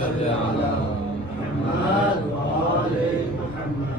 صل على محمد وآل محمد.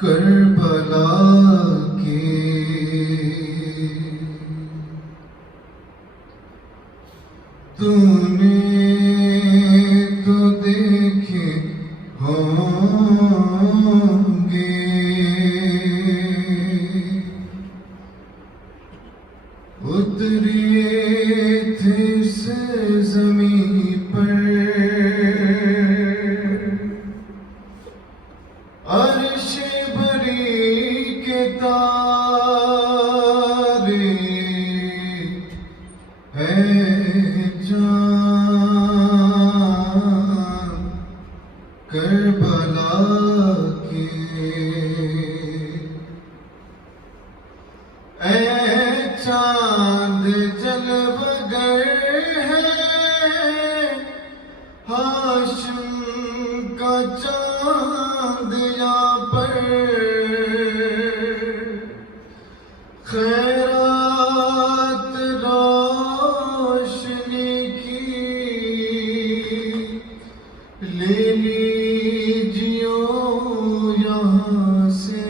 کربلا کے تو نے تو دیکھے ہوں گے، اتریے تھے زمین پر عرش بری کے تارے ہے جان کربلا کے. اے چاند جلوگر ہے ہاشم کا چاند یہاں پر خیرات روشنی کی لے لیجیو یہاں سے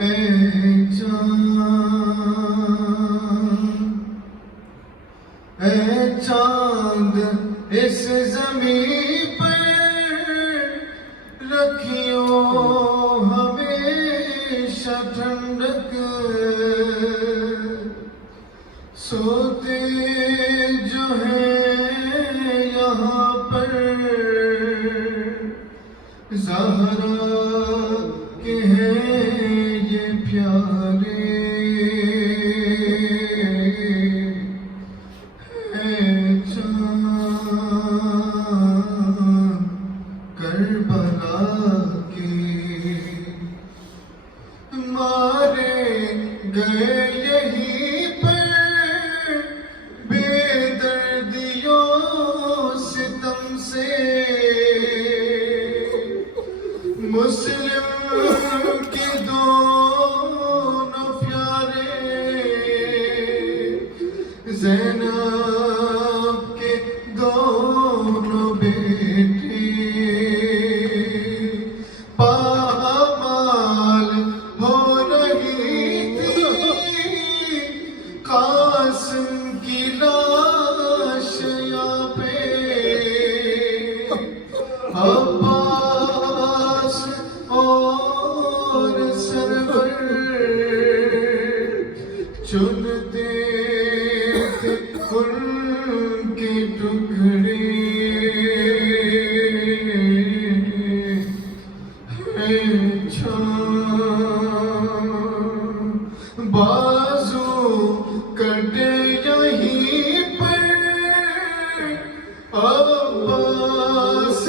اے چاند اس زمین پر رکھیو ہمیشہ ٹھنڈک سوتے جو ہیں یہاں پر زہرا کے ہیں یہ پیارے کربلا کے مارے گئے یہیں پر بے دردیوں ستم سے مسلم کے دونوں پیارے زینب کے دونوں بیٹے پامال ہو رہی تھی قاسم کی لاش یہاں پہ عباس اور سرور چنتے تھے ان کے ٹکڑے بازو کٹے یہیں پر عباس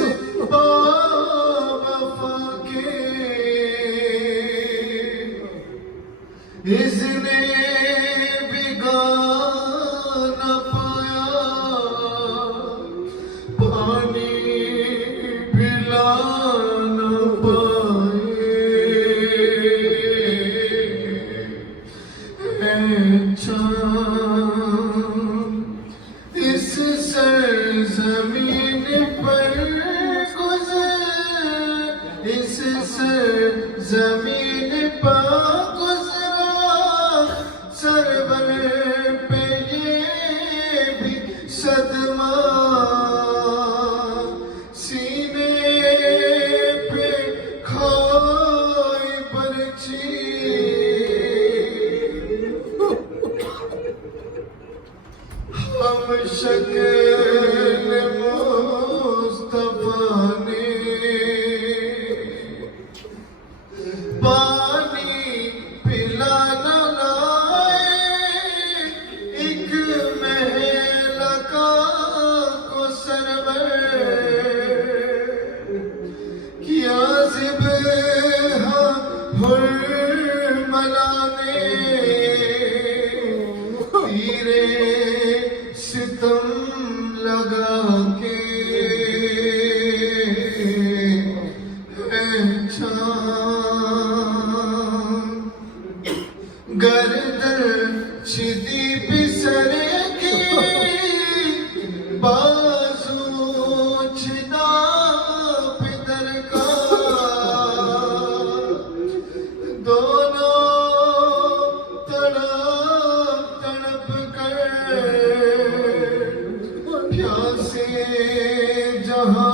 باوفا کے اس نے بگانا پایا پانی پلانا پائے اس سرزمین پر گزر اس سرزمین پر گزرا سرور پہ یہ بھی صدمہ سینے پہ کھائے برچی ہم شکل مصطفیٰ نے پانی پلانا لائے ایک مہلکا کو سرور کیا ذبح حرملا نے تیرے ستم لگا کے گردن چھدی پسر کے بازو چھدا پدر کا دونوں تڑپ کر پیاسے جہاں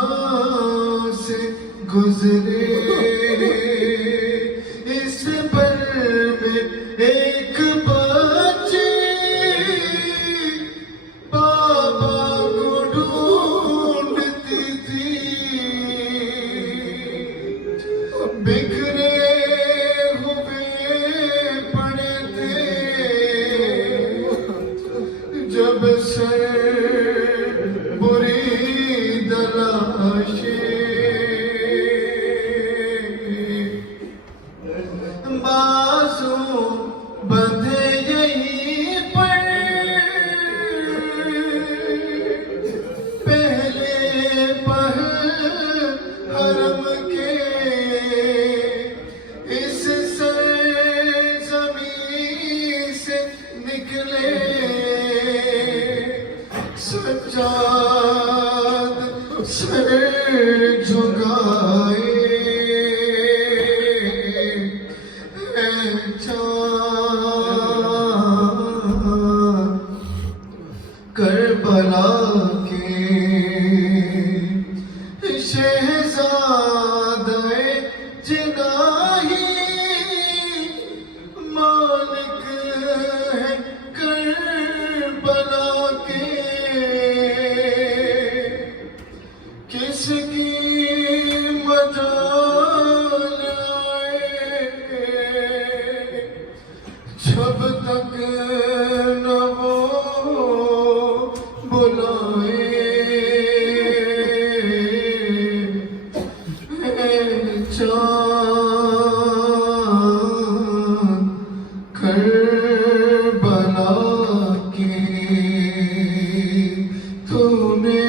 سے گزرے اس پر میں ایک بچی بابا کو ڈھونڈتی تھی بکھرے ہوئے پڑے تھے جب سر بری دلاشیں جھکائے چاند کربلا کے شہزادے جناحی مالک ہے کربلا کے کس کی مجال آئے جب تک نہ وہ بلائے چاند کربلا کے تو نے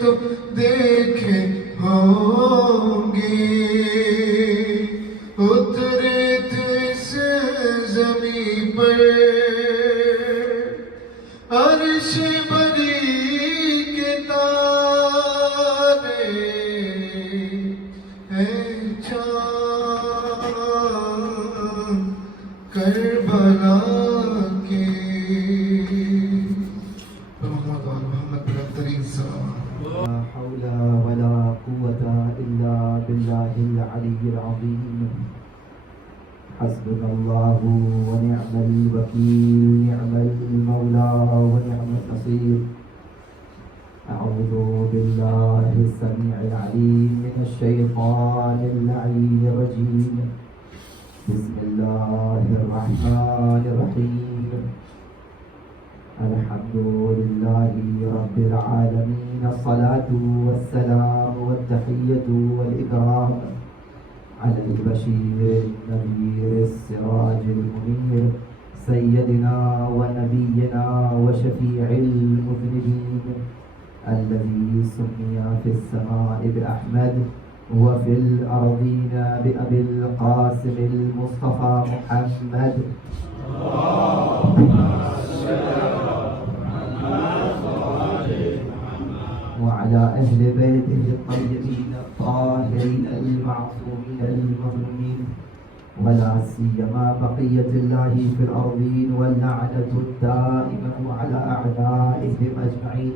تو دیکھے ہوں گے اترے تھے زمین پر عرش بری کے تارے اے چاند کربلا کے محمد محمد الترین سلام لا حول ولا قوة إلا بالله العلي العظيم حسبنا الله ونعم الوكيل نعم المولى ونعم النصير أعوذ بالله السميع العليم من الشيطان اللعين الرجيم بسم الله الرحمن الرحيم الحمد لله رب العالمين الصلاة والسلام والتحية والإكرام على البشير النذير السراج المنير سيدنا ونبينا وشفيع المذنبين الذي سمي في السماء بأحمد وفي الأرضين بأبي القاسم المصطفى محمد وعلى أهل بيته الطيبين الطاهرين المعصومين المظلومين ولا سيما بقية الله في الأرضين واللعنة الدائمة على أعدائهم أجمعين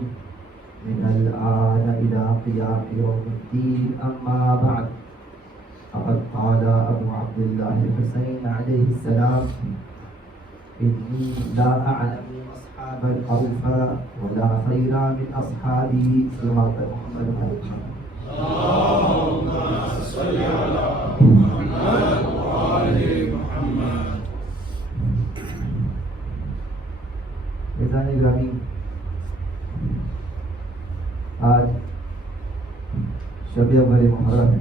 من الآن إلى قيام يوم الدين أما بعد فقد قال أبو عبد الله الحسين عليه السلام إني لا أعلم أصحاب الأوفاء ولا خير من أصحابي صراط محمد اللهم صل على محمد وآل محمد میزان گرامی آج شب اول محرم ہے.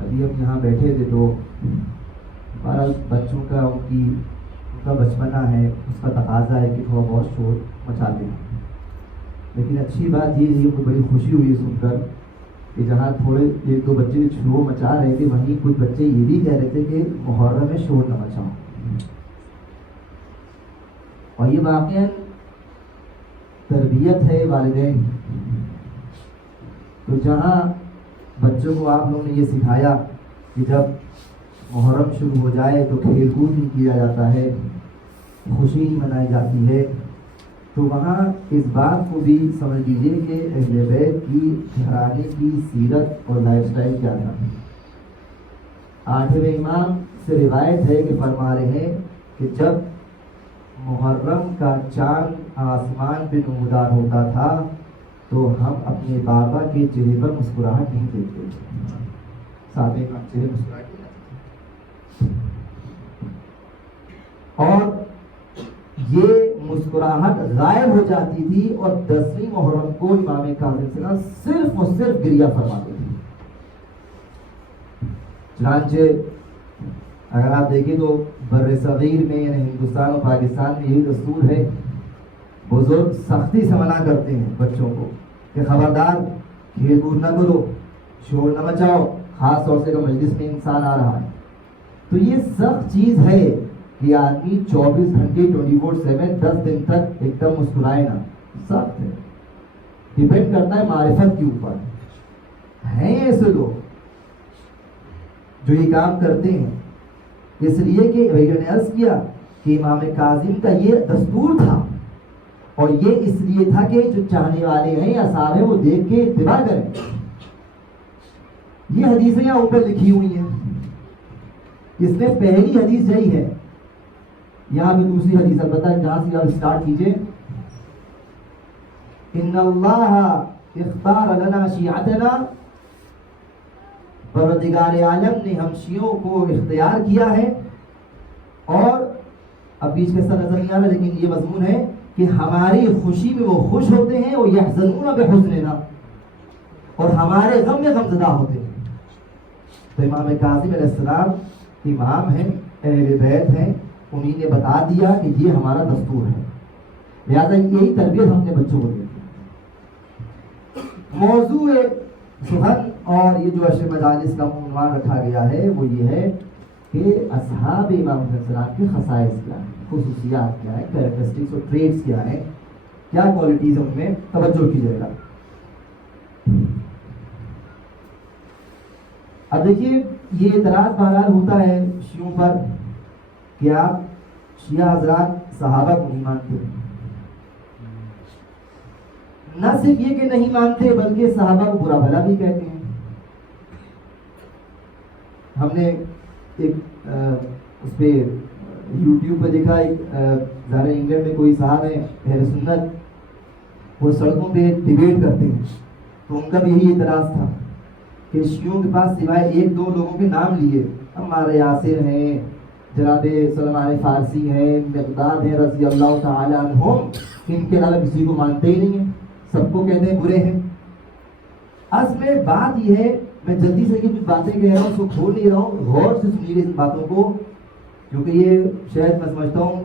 ابھی ہم یہاں بیٹھے تھے تو ہمارا بچوں کا ان کا بچپنا ہے, اس کا تقاضا ہے کہ تھوڑا بہت شور مچاتے ہیں. لیکن اچھی بات یہ ہے, مجھے بڑی خوشی ہوئی سن کر کہ جہاں تھوڑے ایک دو بچے شور مچا رہے تھے وہیں کچھ بچے یہ بھی کہہ رہے تھے کہ محرم میں شور نہ مچاؤ. اور یہ واقعہ تربیت ہے والدین. تو جہاں بچوں کو آپ لوگوں نے یہ سکھایا کہ جب محرم شروع ہو جائے تو کھیل کود نہیں کیا جاتا ہے, خوشی نہیں منائی جاتی ہے, تو وہاں اس بات کو بھی سمجھ لیجیے کہ اہل بیت کی گھرانے کی سیرت اور لائف سٹائل کیا تھا. 8ویں امام سے روایت ہے کہ فرما رہے ہیں کہ جب محرم کا چاند آسمان پہ نمودار ہوتا تھا تو ہم اپنے بابا کے چہرے پر مسکراہٹ نہیں دیکھتے تھے. ساتویں امام چہرے مسکراہٹ نہیں دیکھتے اور یہ مسکراہٹ غائب ہو جاتی تھی اور 10ویں محرم کو امام کاظم سے صرف اور صرف گریہ فرماتے تھے. چنانچہ اگر آپ دیکھیں تو بر صغیر میں یعنی ہندوستان اور پاکستان میں یہی دستور ہے, بزرگ سختی سے منع کرتے ہیں بچوں کو کہ خبردار کھیل کود نہ کرو, شور نہ مچاؤ, خاص طور سے مجلس میں انسان آ رہا ہے. تو یہ سخت چیز ہے کہ آدمی 24 گھنٹے 24/7 10 دن تک ایک دم مسکرائے نا, سخت ہے. ڈپینڈ کرتا ہے معرفت کے اوپر. ہیں ایسے لوگ جو یہ کام کرتے ہیں، اس لیے کہ بھائی نے عرض کیا کہ امام کاظم کا یہ دستور تھا، اور یہ اس لیے تھا کہ جو چاہنے والے ہیں یا اصحاب ہیں وہ دیکھ کے اتباع کریں. یہ حدیثیں یہاں اوپر لکھی ہوئی ہیں. اس میں پہلی حدیث یہی ہے. یہاں پہ دوسری حدیث البتہ جہاں سے آپ اسٹارٹ کیجئے. ان اللہ اختار لنا شیعتنا، پروردگار عالم نے ہم شیعوں کو اختیار کیا ہے. اور اب بیچ میں نظر نہیں آ رہا لیکن یہ مضمون ہے کہ ہماری خوشی میں وہ خوش ہوتے ہیں، وہ یحزنون بحزننا، اور ہمارے غم میں غمزدہ ہوتے ہیں. تو امام کاظم علیہ السلام امام ہیں، اہل بیت ہیں، انہی نے بتا دیا کہ یہ ہمارا دستور ہے، لہذا یہی تربیت ہم نے بچوں کو دی. موضوع سخن اور یہ جو عشر مجالس کا عنوان رکھا گیا ہے وہ یہ ہے کہ اصحاب امام علیہ السلام کے خصائص کیا ہیں، خصوصیات کیا ہیں، کیریکٹرسٹکس اور ٹریٹس کیا ہیں، کیا کوالٹیز ان میں. توجہ کیجیے گا. اب دیکھیے یہ اعتراض بہرحال ہوتا ہے شیعوں پر کہ آپ شیعہ حضرات صحابہ کو نہیں مانتے. نہ صرف یہ کہ نہیں مانتے بلکہ صحابہ کو برا بھلا بھی کہتے ہیں. ہم نے ایک اس پہ یوٹیوب پہ دیکھا، ایک ظاہر انگلینڈ میں کوئی صاحب ہے اہل سنت، وہ سڑکوں پہ ڈیبیٹ کرتے ہیں. تو ان کا بھی یہی اعتراض تھا کہ شیعوں کے پاس سوائے ایک دو لوگوں کے نام لیے، ہمارے یاسر ہیں، جناب سلمان فارسی ہیں، مقداد ہیں رضی اللہ تعالی عنہم، ان کے علاوہ کسی کو مانتے ہی نہیں ہیں، سب کو کہتے ہیں برے ہیں. اصل میں بات یہ ہے، میں جلدی سے کچھ باتیں کہہ رہا ہوں، اس کو کھول نہیں رہا ہوں، غور سے سنیے ان باتوں کو، کیونکہ یہ شاید میں سمجھتا ہوں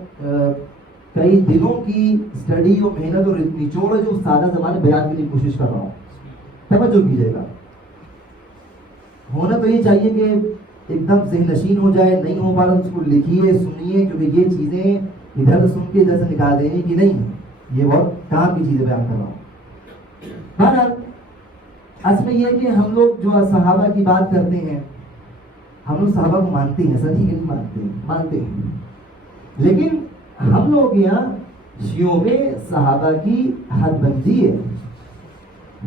کئی دنوں کی اسٹڈی اور محنت اور نچوڑ ہے جو سادہ زبان بیان کرنے کی کوشش کر رہا ہوں. توجہ کیجیے گا. ہونا تو یہ چاہیے کہ ایک دم ذہن نشین ہو جائے، نہیں ہو پا رہا اس کو لکھیے، سنیے، کیونکہ یہ چیزیں ادھر سن کے ادھر سے نکال دینے کی نہیں، یہ بہت کام کی چیزیں بیان کر رہا ہوں. بہرحال اصل میں یہ کہ ہم لوگ جو صحابہ کی بات کرتے ہیں، ہم لوگ صحابہ کو مانتے ہیں، سچی کہ نہیں مانتے ہیں، لیکن ہم لوگ یہاں شیعوں میں صحابہ کی حد بندی ہے،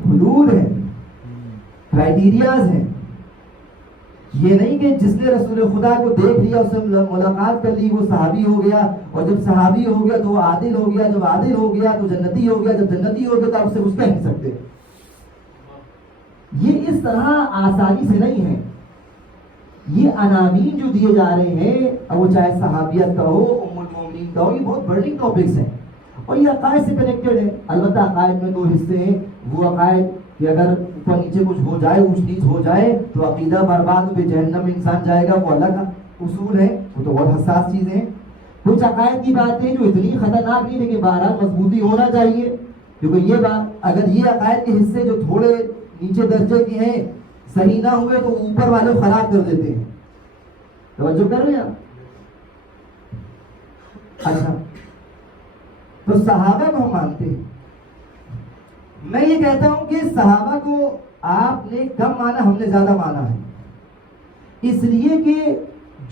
حدود ہے، کرائیٹیریاز ہیں. یہ نہیں کہ جس نے رسول خدا کو دیکھ لیا، اس سے ملاقات کر لی، وہ صحابی ہو گیا، اور جب صحابی ہو گیا تو وہ عادل ہو گیا، جب عادل ہو گیا تو جنتی ہو گیا، جب جنتی ہو گیا تو آپ سے کچھ کہہ نہیں سکتے. یہ اس طرح آسانی سے نہیں ہے. یہ عناوین جو دیے جا رہے ہیں، اب وہ چاہے صحابیت کا ہو، ام المومنین کا ہو، یہ بہت برننگ ٹاپکس ہیں اور یہ عقائد سے کنیکٹڈ ہے. البتہ عقائد میں دو حصے ہیں. وہ عقائد کہ اگر اوپر نیچے کچھ ہو جائے، اونچ نیچ ہو جائے تو عقیدہ برباد ہو، جہنم میں انسان جائے گا، وہ اللہ کا اصول ہے، وہ تو بہت حساس چیزیں ہیں. کچھ عقائد کی باتیں جو اتنی خطرناک نہیں لیکن بہرحال مضبوطی ہونا چاہیے، کیونکہ یہ بات اگر یہ عقائد کے حصے جو تھوڑے نیچے درجے کے ہیں صحیح نہ ہوئے تو اوپر والے خراب کر دیتے ہیں. توجہ کر رہے ہیں آپ؟ اچھا، تو صحابہ کو ہم مانتے ہیں. میں یہ کہتا ہوں کہ صحابہ کو آپ نے کم مانا، ہم نے زیادہ مانا ہے، اس لیے کہ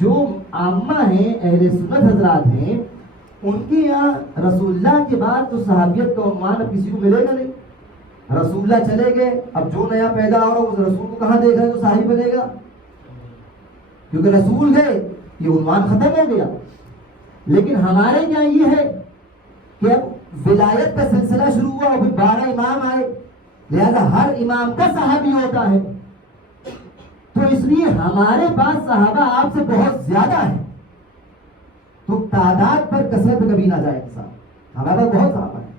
جو عامہ ہیں، اہل سنت حضرات ہیں، ان کے یہاں رسول اللہ کے بعد تو صحابیت کا عنوان اب کسی کو ملے گا نہیں. رسول اللہ چلے گئے، اب جو نیا پیدا ہو رہا ہے اس رسول کو کہاں دیکھ رہا ہے تو صحابی بنے گا، کیونکہ رسول گئے یہ عنوان ختم ہو گیا. لیکن ہمارے یہاں یہ ہے کہ اب ولایت کا سلسلہ شروع ہوا اور پھر 12 امام آئے، لہذا ہر امام کا صحابی ہوتا ہے. تو اس لیے ہمارے پاس صحابہ آپ سے بہت زیادہ ہیں، تو تعداد پر کثرت کبھی نہ جائے انسان. ہمارے پاس بہت صحابہ ہیں،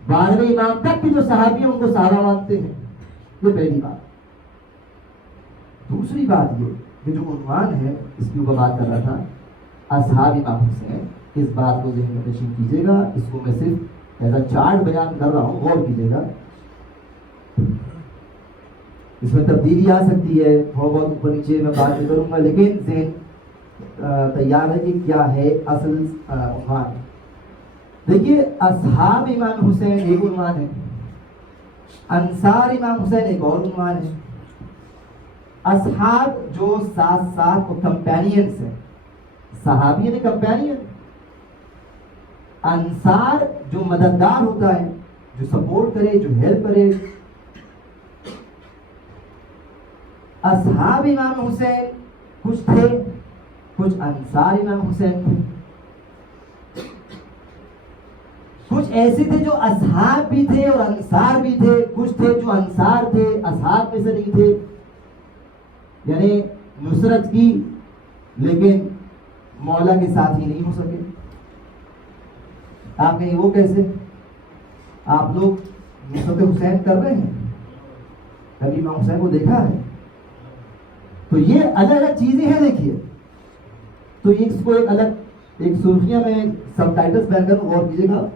12ویں امام تک کے جو صحابی ہیں ان کو صحابہ مانتے ہیں. یہ پہلی بات. دوسری بات یہ کہ جو عنوان ہے اس کی اوپر بات کر رہا تھا، اصحاب امام حسین، اس بات کو ذہن میں نشین کیجیے گا. اس کو میں صرف ایز اے چارٹ بیان کر رہا ہوں، غور کیجیے گا. اس میں تبدیلی آ سکتی ہے، تھوڑا بہت اوپر نیچے میں بات نہیں کروں گا، لیکن ذہن تیار ہے کہ کیا ہے اصل عنوان. دیکھیے اصحاب امام حسین ایک عنوان ہے، انصار امام حسین ایک اور عنوان ہے. اصحاب جو ساتھ ساتھ کمپینینس ہیں, صحابی یعنی کمپینین. انصار جو مددگار ہوتا ہے, جو سپورٹ کرے, جو ہیلپ کرے. اصحاب امام حسین کچھ تھے, کچھ انصار امام حسین تھے. کچھ ایسے تھے جو اصحاب بھی تھے اور انصار بھی تھے, کچھ تھے جو انصار تھے اصحاب میں سے نہیں تھے. یعنی نصرت کی لیکن مولا کے ساتھ ہی نہیں ہو سکے. آپ کہیں وہ کیسے؟ آپ لوگ نصرت حسین کر رہے ہیں, کبھی امام حسین کو دیکھا ہے؟ تو یہ الگ الگ چیزیں ہیں. دیکھیے تو اس کو ایک الگ ایک سرخیاں میں سب ٹائٹلز بیان کروں, غور کیجیے گا.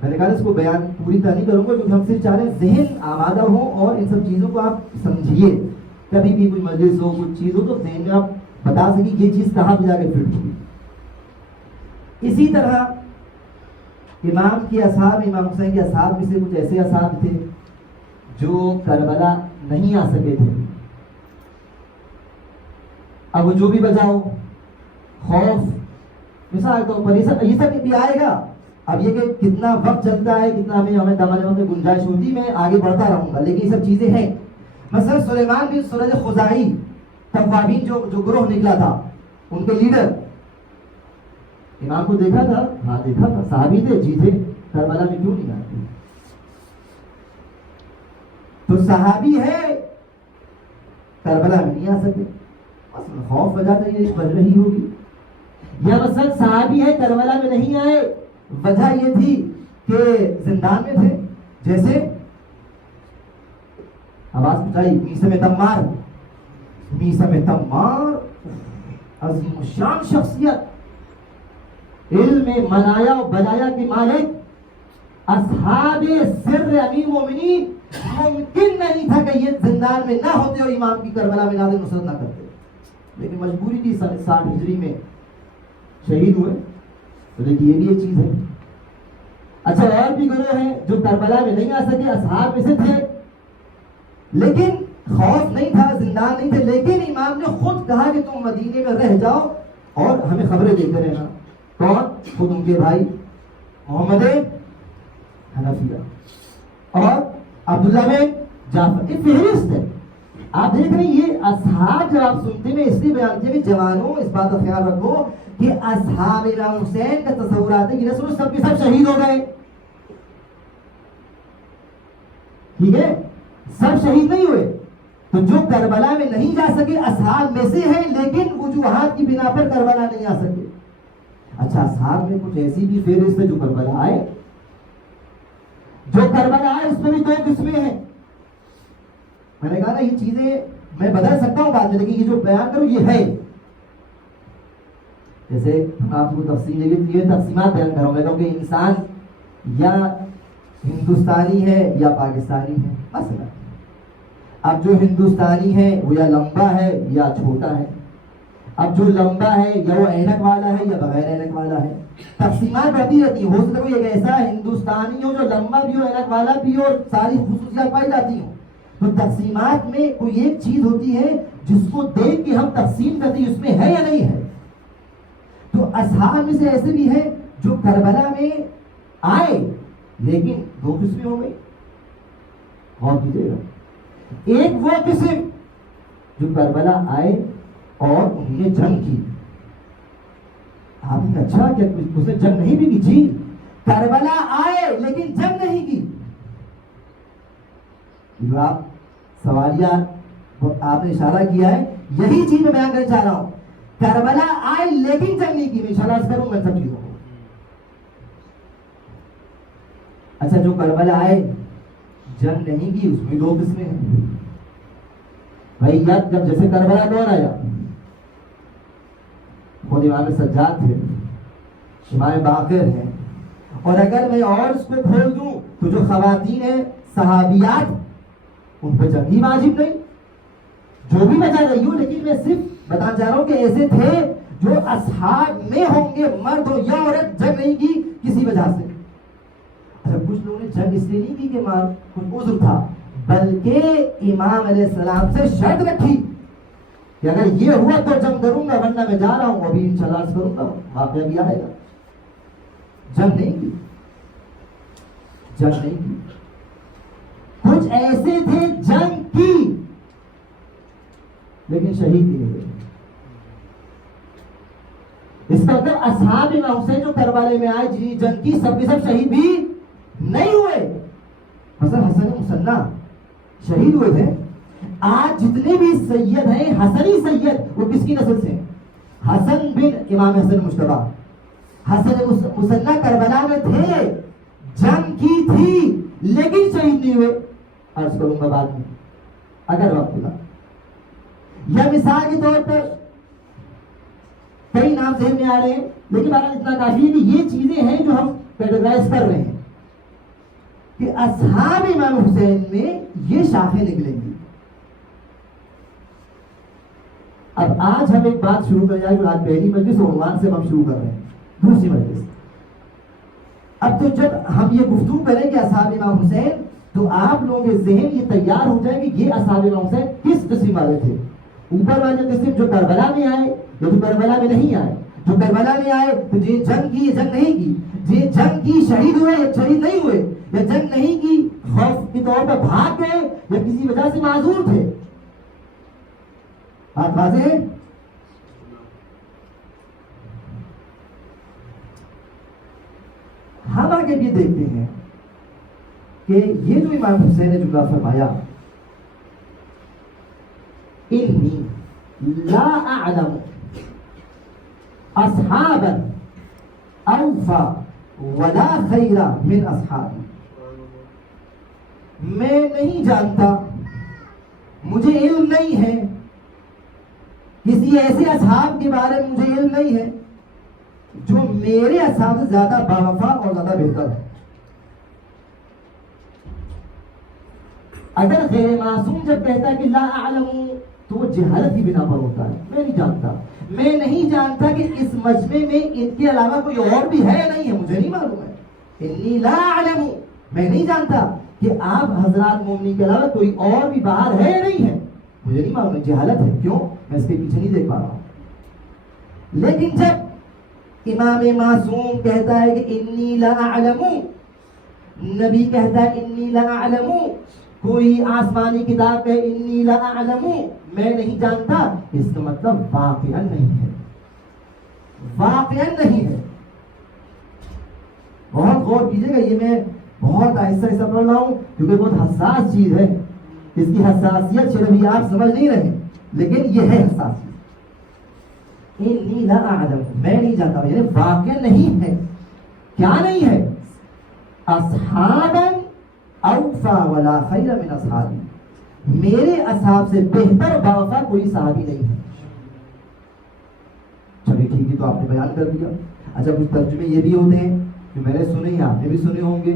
میں نے کہا اس کو بیان پوری طرح نہیں کروں گا کیونکہ ہم صرف چاہ رہے ہیں ذہن آمادہ ہو اور ان سب چیزوں کو آپ سمجھیے. کبھی بھی کوئی مجلس ہو, کچھ چیز ہو تو ذہن میں آپ بتا سکیں یہ چیز کہاں پہ جا کے فٹ ہوئی. اسی طرح امام کے اصحاب, امام حسین کے اصحاب میں سے کچھ ایسے اصحاب تھے جو کربلا نہیں آ سکے تھے. اب وہ جو بھی وجہ ہو, خوف, مثال کے طور پر یہ سب بھی آئے گا. اب یہ کہ کتنا وقت چلتا ہے, کتنا ہمیں دمانے میں گنجائش ہوتی, میں آگے بڑھتا رہوں گا, لیکن یہ سب چیزیں ہیں. مثلا سلیمان بن سورج خزاعی, توابین جو گروہ نکلا تھا, ان کے لیڈر, امام کو دیکھا تھا؟ ہاں دیکھا تھا. صحابی تھے, جی تھے. کربلا میں کیوں نہیں آتے؟ تو صحابی ہے, کربلا میں نہیں آ سکے. خوف وجہ تو یہ بج رہی ہوگی. یا مثلا صحابی ہے, کربلا میں نہیں آئے, وجہ یہ تھی کہ زندان میں تھے. جیسے آواز پہنچائی, میثم تمار. میثم تمار عظیم الشان شخصیت, علم منایا و بلایا کے مالک, اصحاب سر امیر مومنین. ممکن نہیں تھا کہ یہ زندان میں نہ ہوتے اور امام کی کربلا میں نہ نصرت نہ کرتے, لیکن مجبوری تھی. 60 ہجری میں شہید ہوئے. تو دیکھیے یہ بھی ایک چیز ہے. اچھا, اور بھی گروہ ہیں جو کربلا میں نہیں آ سکے, اصحاب میں سے تھے لیکن خوف نہیں تھا, زندان نہیں تھے, لیکن امام نے خود کہا کہ تم مدینے میں رہ جاؤ اور ہمیں خبریں دیتے رہنا. کون؟ خود ان کے بھائی محمد حنفیہ اور عبداللہ بن جعفر. یہ فہرست ہے. آپ دیکھ رہے ہیں یہ اصحاب جب آپ سنتے ہیں, اس لیے بیان کیا کہ جوانوں اس بات کا خیال رکھو کہ اصحاب امام حسین کا تصورات ہے کہ رسول سب کے سب شہید ہو گئے. ٹھیک ہے, سب شہید نہیں ہوئے. تو جو کربلا میں نہیں جا سکے اصحاب میں سے ہیں, لیکن وجوہات کی بنا پر کربلا نہیں آ سکے. اچھا, اصحاب میں کچھ ایسی بھی فہرست ہے جو کربلا آئے. جو کربلا آئے اس میں بھی 2 قسمیں ہیں. میں نے کہا نا یہ چیزیں میں بدل سکتا ہوں بعد میں, لیکن یہ جو بیان کروں یہ ہے. جیسے آپ کو تقسیمات بیان کروں. میں کہوں کہ انسان یا ہندوستانی ہے یا پاکستانی ہے. مثلا اب جو ہندوستانی ہے وہ یا لمبا ہے یا چھوٹا ہے. اب جو لمبا ہے یا وہ اینک والا ہے یا بغیر اینک والا ہے. تقسیمات بڑھتی رہتی ہیں. ہو سکتا ہے ایک ایسا ہندوستانی ہو جو لمبا بھی ہو, اینک والا بھی ہو, اور ساری خصوصیات پائی جاتی ہوں. تو تقسیمات میں کوئی ایک چیز ہوتی ہے جس کو دیکھ کے ہم تقسیم کرتے ہیں اس میں ہے یا نہیں ہے. تو اصحاب میں سے ایسے بھی ہیں جو کربلا میں آئے لیکن 2 قسمیں ہو گئی. غور کیجیے گا. ایک وہ قسم جو کربلا آئے اور انہوں نے جنگ کی. آپ نے اچھا کیا اس نے جنگ نہیں بھی کی؟ جی, کربلا آئے لیکن جنگ نہیں کی. جو آپ سوالیہ آپ نے اشارہ کیا ہے, یہی چیز میں بیان کرنا چاہ رہا ہوں. کربلا آئے لیکن جنگ نہیں کی. میں اشارہ کروں گا سب چیزوں کو. اچھا, جو کربلا آئے جنگ نہیں کی اس میں 2 قسمیں ہیں. بھائی یاد جب جیسے کربلا کون آیا؟ خود امام سجاد تھے, امام باقر ہیں. اور اگر میں اور اس کو کھول دوں تو جو خواتین ہیں صحابیات ان پہ جنگ ہی واجب نہیں. جو بھی بتا رہی ہوں, لیکن میں صرف بتا چاہ رہا ہوں کہ ایسے تھے جو اصحاب میں ہوں گے, مرد ہو یا عورت, جنگ نہیں کی کسی وجہ سے. اچھا کچھ لوگوں نے جنگ اس لیے نہیں کی کہ کچھ عذر تھا، بلکہ امام علیہ السلام سے شرط رکھی کہ اگر یہ ہوا تو جنگ کروں گا، ورنہ میں جا رہا ہوں، ابھی انشاءاللہ کروں گا، واقعہ بھی آئے گا. جنگ نہیں کی، جنگ نہیں کی. کچھ ایسے تھے جنگ کی لیکن شہید نہیں ہوئے. اس کا مطلب اصحاب امام حسین جو کربلا میں آئے جنہیں جنگ کی، سب کے سب شہید بھی نہیں ہوئے. مثلا حسن مسنہ شہید ہوئے تھے. آج جتنے بھی سید ہیں حسنی سید، وہ کس کی نسل سے ہیں؟ حسن بن امام حسن مجتبی. حسن مسنہ کربلا میں تھے، جنگ کی تھی لیکن شہید نہیں ہوئے. عرض کروں گا بعد میں اگر وقت ملا. یا مثال کے طور پر کئی نام ذہن میں آ رہے ہیں، لیکن بہرحال اتنا کافی ہے کہ یہ چیزیں ہیں جو ہم کیٹیگرائز کر رہے ہیں کہ اصحاب امام حسین میں یہ شاخیں نکلیں گی. اب آج ہم ایک بات شروع کر جائے، آج پہلی مجلس عنوان سے ہم شروع کر رہے ہیں، دوسری مجلس. اب تو جب ہم یہ گفتگو کریں کہ اصحاب امام حسین، تو آپ لوگوں کے ذہن یہ تیار ہو جائے کہ یہ اصحاب امام حسین کس قسم والے تھے. اوپر والے قسم جو کربلا میں آئے یا جو کربلا میں نہیں آئے. جو کربلا میں آئے تو یہ جنگ کی یا جنگ نہیں کی، یہ جنگ کی شہید ہوئے یا شہید نہیں ہوئے، یا جنگ نہیں کی خوف کے طور پر بھاگ گئے یا کسی وجہ سے معذور تھے. بات واضح ہے؟ ہم آگے بھی دیکھتے ہیں کہ یہ جو امام حسین نے جملہ فرمایا، انی لا اعلم اصحابا اوفا ولا خیر من اصحابی، میں نہیں جانتا، مجھے علم نہیں ہے کسی ایسے اصحاب کے بارے میں، مجھے علم نہیں ہے جو میرے اصحاب سے زیادہ باوفا اور زیادہ بہتر ہے. اگر غیر معصوم جب کہتا ہے کہ لا اعلم، تو وہ جہالت کی بنا پر ہوتا ہے. میں نہیں جانتا، میں نہیں جانتا کہ اس مجمع میں ان کے علاوہ کوئی اور بھی ہے یا نہیں ہے، مجھے نہیں معلوم ہے. انی لا اعلم، میں نہیں جانتا کہ آپ حضرات مومنین کے علاوہ کوئی اور بھی باہر ہے یا نہیں ہے، مجھے نہیں معلوم ہے. جہالت ہے. کیوں؟ میں اس کے پیچھے نہیں دیکھ پا رہا ہوں. لیکن جب امام معصوم کہتا ہے کہ انی لا اعلم، نبی کہتا ہے انی لا اعلم، کوئی آسمانی کتاب ہے انی لا اعلم، میں نہیں جانتا، اس کا مطلب واقعا نہیں ہے، واقعا نہیں ہے. بہت غور کیجیے گا، یہ میں بہت آہستہ آہستہ پڑھ رہا ہوں کیونکہ بہت حساس چیز ہے. اس کی حساسیت صرف آپ سمجھ نہیں رہے، لیکن یہ ہے حساسیت. انی لا اعلم، میں نہیں جانتا، یعنی واقعا نہیں ہے. کیا نہیں ہے؟ اصحابا اوفا ولا خیر من اصحابی، میرے اصحاب سے بہتر باوفا کوئی صحابی نہیں ہے. چلیے ٹھیک ہے، تو آپ نے بیان کر دیا. اچھا کچھ ترجمے یہ بھی ہوتے ہیں جو میں نے سنے، آپ نے بھی سنے ہوں گے،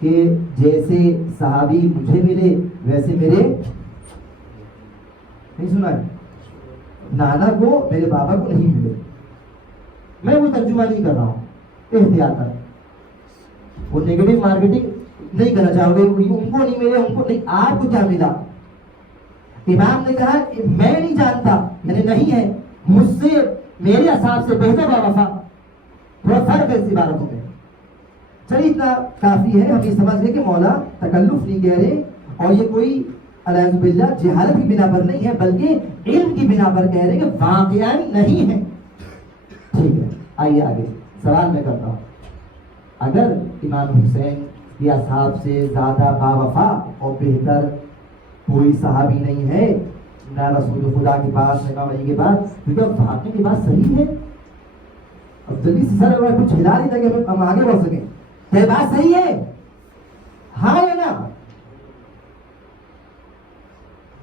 کہ جیسے صحابی مجھے ملے ویسے میرے نہیں سنا ہے، نانا کو میرے بابا کو نہیں ملے. میں وہ ترجمہ نہیں کر رہا ہوں، احتیاط کر، وہ نیگیٹو مارکیٹنگ نہیں کرنا چاہو گے. ان کو نہیں ملے، ان کو نہیں، آپ کو کیا ملا؟ امام نے کہا میں نہیں جانتا، یعنی نہیں ہے مجھ سے میرے اصحاب سے بہتر باوفا. تھوڑا فرق ہے اس عبارتوں میں. چلیے اتنا کافی ہے، ہم یہ سمجھ لیں کہ مولا تکلف نہیں کہہ رہے، اور یہ کوئی الیاذ باللہ جہالت کی بنا پر نہیں ہے، بلکہ علم کی بنا پر کہہ رہے کہ واقعا نہیں ہے. ٹھیک ہے، آئیے آگے سوال میں کرتا ہوں. اگر امام حسین کے اصحاب سے زیادہ باوفا اور بہتر کوئی صحابی نہیں ہے، نہ رسول خدا کے پاس نہ امام علی کے پاس، کیونکہ واقعی کی بات صحیح ہے. اب جلدی سے سر کچھ ہلا نہیں تھا کہ ہم آگے بڑھ سکیں. یہ بات صحیح ہے، ہاں یا نا؟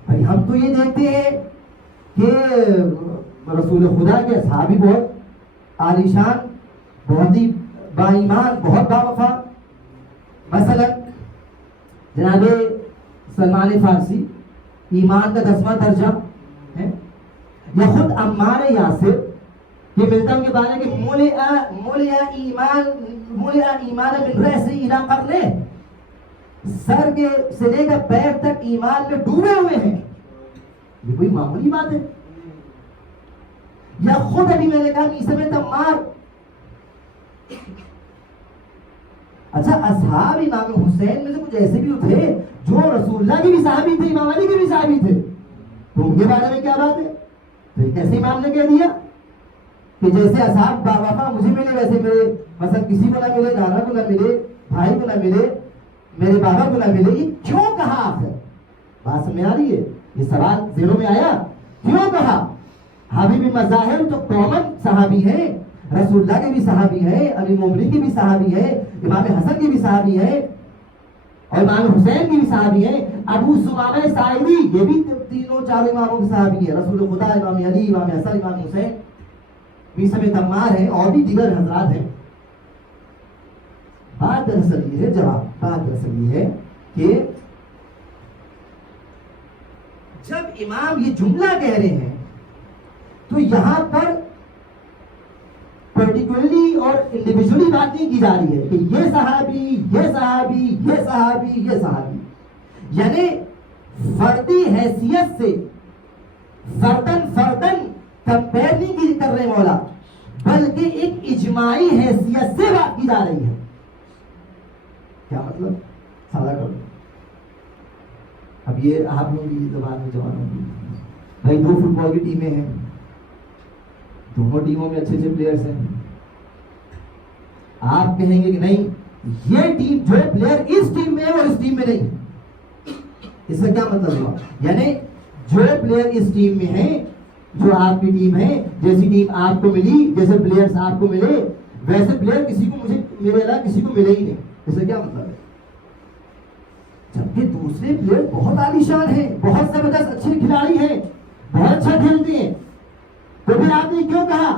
بھائی ہم تو یہ دیکھتے ہیں کہ رسول خدا کے صحابی بہت عالیشان، بہت ہی با ایمان، بہت باوفا. مثلا جناب سلمان فارسی، ایمان کا 10واں درجہ ہے، یا خود عمار یاسر، یہ ملتا ان کے بارے کہ مولیا ایمان ایمان من رأس الی قرنہ، سر کے سے لے کر پیر تک ایمان میں ڈوبے ہوئے ہیں. یہ کوئی معمولی بات ہے؟ یا خود ابھی میں نے کہا میثم تمار. اچھا اصحاب امام حسین میں سے کچھ ایسے بھی تھے جو رسول اللہ کے بھی صحابی تھے، امام علی کے بھی صحابی تھے، تو ان کے بارے میں کیا بات ہے؟ تو کیسے امام نے کہہ دیا کہ جیسے اصحاب وفا مجھے ملے ویسے میرے مثلا کسی کو نہ ملے، نانا کو نہ ملے، بھائی کو نہ ملے، میرے بابا کو نہ ملے. یہ کیوں کہا آخر؟ بات سمجھ آ رہی ہے؟ یہ سوال ذہنوں میں آیا کیوں کہا؟ حبیب مظاہر تو کامن صحابی ہیں، رسول اللہ کے بھی صحابی ہیں، امیر مومنین کے بھی صحابی ہیں، امام حسن کے بھی صحابی ہیں، اور امام حسین کے بھی صحابی ہیں. ابو ثمامہ ساعدی یہ بھی تینوں چاروں اماموں کے صحابی ہیں، رسول خدا، امام علی، امام حسن، امام حسین. میثم تمار ہیں اور بھی دیگر حضرات ہیں. بات دراصل یہ ہے، بات دراصل یہ ہے کہ جب امام یہ جملہ کہہ رہے ہیں تو یہاں پر پرٹیکولرلی اور انڈیویجولی بات نہیں کی جا رہی ہے کہ یہ صحابی، یہ صحابی، یہ صحابی، یہ صحابی. یعنی فردی حیثیت سے فردن کمپیر نہیں کر رہے مولا، بلکہ ایک اجماعی حیثیت سے بات کی جا رہی ہے. کیا مطلب؟ سادہ کرو. اب یہ آپ لوگوں کی زبان میں جوان ہوگی بھائی، دو فٹ بال کی ٹیمیں ہیں، دونوں ٹیموں میں اچھے پلیئرز ہیں. آپ کہیں گے کہ نہیں یہ ٹیم جو پلیئر اس ٹیم میں ہے وہ اس ٹیم میں نہیں. اس کا کیا مطلب ہوا؟ یعنی جو پلیئر اس ٹیم میں ہیں، جو آپ کی ٹیم ہے، جیسی ٹیم آپ کو ملی، جیسے پلیئرز آپ کو ملے، ویسے پلیئر کسی کو مجھے میرے علاوہ کسی کو ملے ہی نہیں. اس کا کیا مطلب ہے؟ جبکہ دوسرے پلیئر بہت عالی شان ہیں، بہت زبردست اچھے کھلاڑی ہیں، بہت اچھا کھیلتے ہیں. تو پھر آپ نے کیوں کہا؟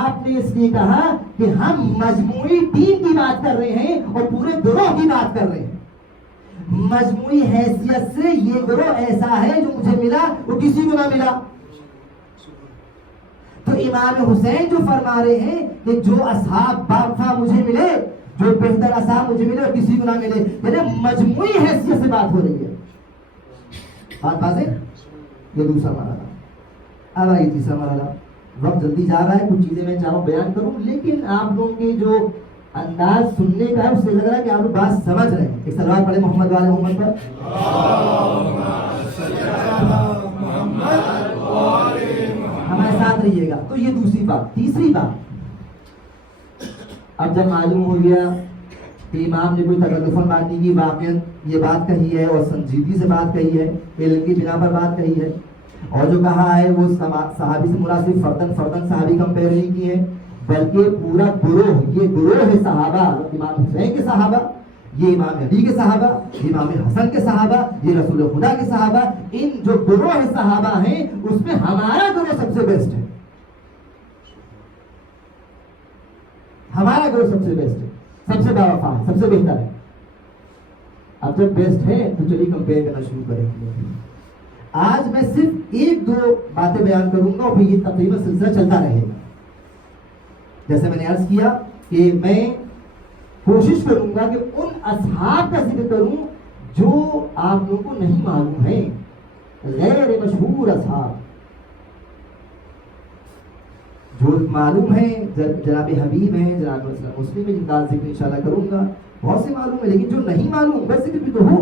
آپ نے اس لیے کہا کہ ہم مجموعی ٹیم کی بات کر رہے ہیں اور پورے گروہ کی بات کر رہے ہیں. مجموعی حیثیت سے یہ گروہ ایسا ہے جو مجھے ملا وہ کسی کو نہ ملا. تو امام حسین جو فرما رہے ہیں کہ جو اصحاب باوفا مجھے ملے، جو بہتر اصحاب مجھے ملے اور کسی کو نہ ملے، یعنی مجموعی حیثیت سے بات ہو رہی ہے. بات واضح؟ یہ دوسرا مرحلہ. اب آئیے تیسرا مرحلہ. وقت جلدی جا رہا ہے، کچھ چیزیں میں چاہوں بیان کروں، لیکن آپ لوگوں کے جو انداز سننے کا ہے اس سے لگ رہا ہے کہ آپ لوگ بات سمجھ رہے ہیں. ایک سلوات پڑھے محمد والے محمد پر. ہمارے ساتھ رہیے گا. تو یہ دوسری بات. تیسری بات، اب جب معلوم ہو گیا کہ امام نے کوئی تکلفاً بات نہیں کی، واقعاً یہ بات کہی ہے اور سنجیدگی سے بات کہی ہے، علم کی بنا پر بات کہی ہے، اور جو کہا ہے وہ صحابی سے مراد صرف فردن صحابی کمپیر نہیں کی ہے، بلکہ پورا گروہ. یہ گروہ ہے صحابہ، امام حسین کے صحابہ، یہ امام علی کے صحابہ، یہ امام حسن کے صحابہ، یہ رسول خدا کے صحابہ. ان جو گروہ صحابہ ہیں اس میں ہمارا گروہ سب سے بیسٹ ہے. ہمارا گروہ سب سے بیسٹ ہے، سب سے باوفا ہے، سب سے بہتر ہے. اب جب بیسٹ ہے تو چلیے کمپیئر کرنا شروع کریں گے. آج میں صرف ایک دو باتیں بیان کروں گا اور پھر یہ تقریباً سلسلہ چلتا رہے گا. جیسے میں نے عرض کیا کہ میں کوشش کروں گا کہ ان اصحاب کا ذکر کروں جو آپ لوگوں کو نہیں معلوم ہے، غیر مشہور اصحاب جو معلوم ہے. جناب حبیب ہیں، جناب مسلم میں جن کا ذکر انشاءاللہ کروں گا، بہت سے معلوم ہے، لیکن جو نہیں معلوم بس ذکر بھی تو ہو.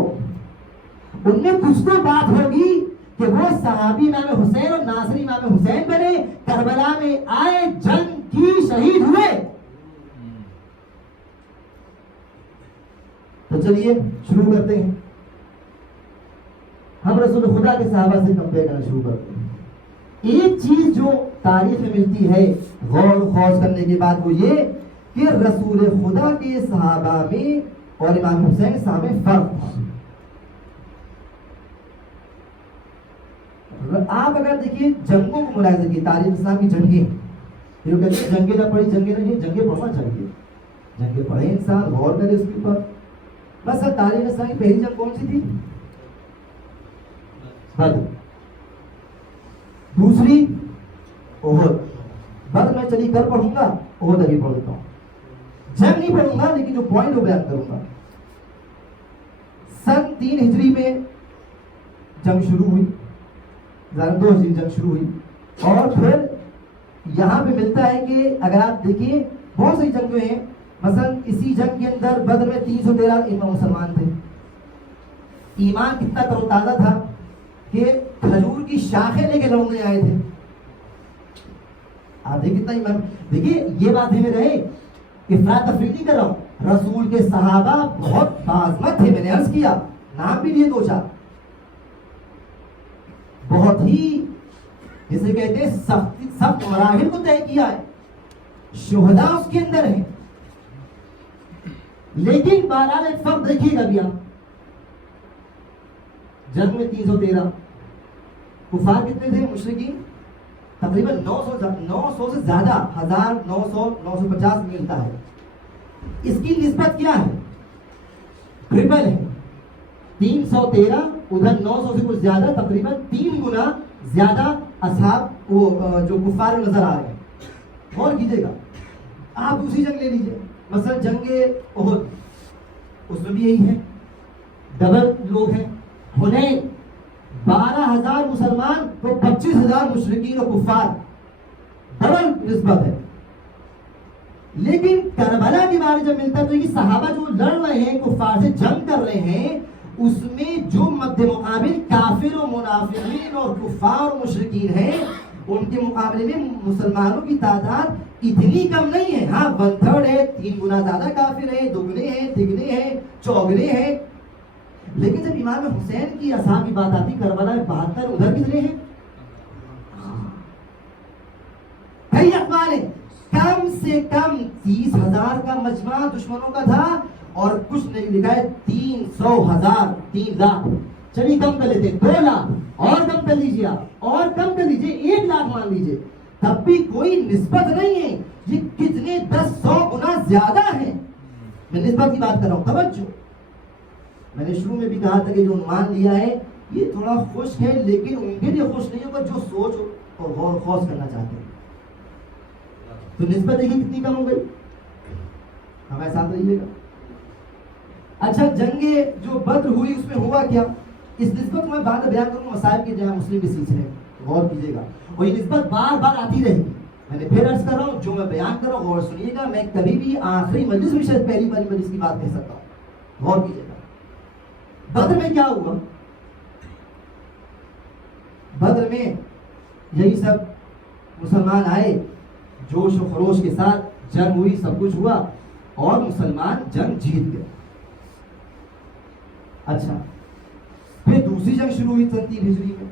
ان میں کچھ تو بات ہوگی کہ وہ صحابی امام حسین اور ناصری امام حسین بنے، کربلا میں آئے، جنگ کی، شہید ہوئے. تو چلیے شروع کرتے ہیں. ہم رسول خدا کے صحابہ سے کمپیئر کرنا شروع کرتے ہیں. ایک چیز جو تاریخ میں ملتی ہے غور و خوض کرنے کے بعد وہ یہ کہ رسول خدا کے صحابہ میں اور امام حسین صاحب میں فرق تھا. آپ اگر دیکھیے جنگوں کو ملاحظہ کیجیے، تاریخ اسلام کی جنگیں، یہ لوگ کہتے ہیں جنگیں نہ پڑھی، جنگیں نہیں، جنگیں پڑھنا چاہیے. جنگیں پڑھے انسان، غور کرے اس کے اوپر. بس سر تاریخ اسلام کی پہلی جنگ کون سی تھی؟ بدر. دوسری احد. بدر میں چلی کر پڑھوں گا، احد ابھی پڑھ لیتا ہوں. جنگ نہیں پڑھوں گا لیکن جو پوائنٹ وہ بیان کروں گا. سن 3 ہجری میں جنگ شروع ہوئی, 2 ہجری جنگ شروع ہوئی, اور پھر یہاں پہ ملتا ہے کہ اگر آپ دیکھیں بہت سی جنگیں ہیں. مثلا اسی جنگ کے اندر بدر میں 313 مسلمان تھے. ایمان کتنا تر و تازہ تھا کہ کھجور کی شاخیں لے کے لڑنے آئے تھے. آپ دیکھیں کتنا ایمان. دیکھیے یہ بات میں رہے, افراد تفریح نہیں کر رہا ہوں, رسول کے صحابہ بہت باعظمت تھے. میں نے عرض کیا, نام بھی لیے 2-4, بہت ہی جسے کہتے ہیں سخت مراحل کو طے کیا ہے, شہداء اس کے اندر ہیں. لیکن بہرحال ایک فرق دیکھیے گا بھی آپ, جنگ میں 313 کفار کتنے تھے مشرکین؟ تقریباً 900 سے زیادہ, 1900-950 ملتا ہے. اس کی نسبت کیا ہے؟ ٹرپل ہے. 313 ادھر 900 سے کچھ زیادہ, تقریباً 3 گنا زیادہ اصحاب وہ جو کفار نظر آ رہے ہیں. غور کیجیے گا. آپ دوسری جنگ لے لیجیے, مثلا جنگ احد, اس میں بھی یہی ہے, ڈبل لوگ ہیں. حنین 12,000 مسلمان تو 25,000 مشرکین و کفار, ڈبل نسبت ہے. لیکن کربلا کے بارے جب ملتا ہے تو یہ صحابہ جو لڑ رہے ہیں, کفار سے جنگ کر رہے ہیں, اس میں جو مد مقابل کافر و منافقین اور کفار و مشرکین ہیں, ان کے مقابلے میں مسلمانوں کی تعداد اتنی کم نہیں ہے. ہاں 1/3 ہے, 3 گنا زیادہ کافر ہیں, دگنے ہیں, تگنے ہیں, چوگنے ہیں. لیکن جب امام حسین کی اصحاب کی بات آتی, کربلا 72, ادھر کتنے ہیں؟ کئی اقوال ہیں, کم سے کم 30,000 کا مجمع دشمنوں کا تھا, اور کچھ نے لکھا ہے 300,000, 3 لاکھ. چلیے کم کر لیتے, 2 لاکھ, اور کم کر لیجیے, اور کم کر لیجیے, 1 لاکھ مان لیجیے, تب بھی کوئی نسبت نہیں ہے. یہ کتنے 10-100 گنا زیادہ ہیں. میں نسبت کی بات کر رہا ہوں, توجہ. میں نے شروع میں بھی کہا تھا کہ جو عنوان لیا ہے یہ تھوڑا خشک ہے, لیکن ان کے لیے خوش نہیں ہوگا جو سوچ اور غور خوض کرنا چاہتے ہیں. تو نسبت دیکھیے کتنی کم ہو گئی. ہمارے ساتھ رہیے گا. اچھا, جنگ جو بدر ہوئی اس میں ہوا کیا, اس نسبت میں بعد بیان کروں مسائل کے جہاں مسلم کے سلسلے, غور کیجیے گا. اور یہ نسبت بار بار آتی رہے گی. میں نے پھر عرض کر رہا ہوں, جو میں بیان کر رہا ہوں غور سنیے گا. میں کبھی بھی آخری مجلس میں شاید پہلی باری مجلس کی بات کہہ سکتا ہوں, غور کیجیے گا. بدر میں کیا ہوا؟ بدر میں یہی سب مسلمان آئے, جوش و خروش کے ساتھ جنگ ہوئی, سب کچھ ہوا, اور مسلمان جنگ جیت گئے. اچھا, پھر دوسری جنگ شروع ہوئی 3 ہجری میں,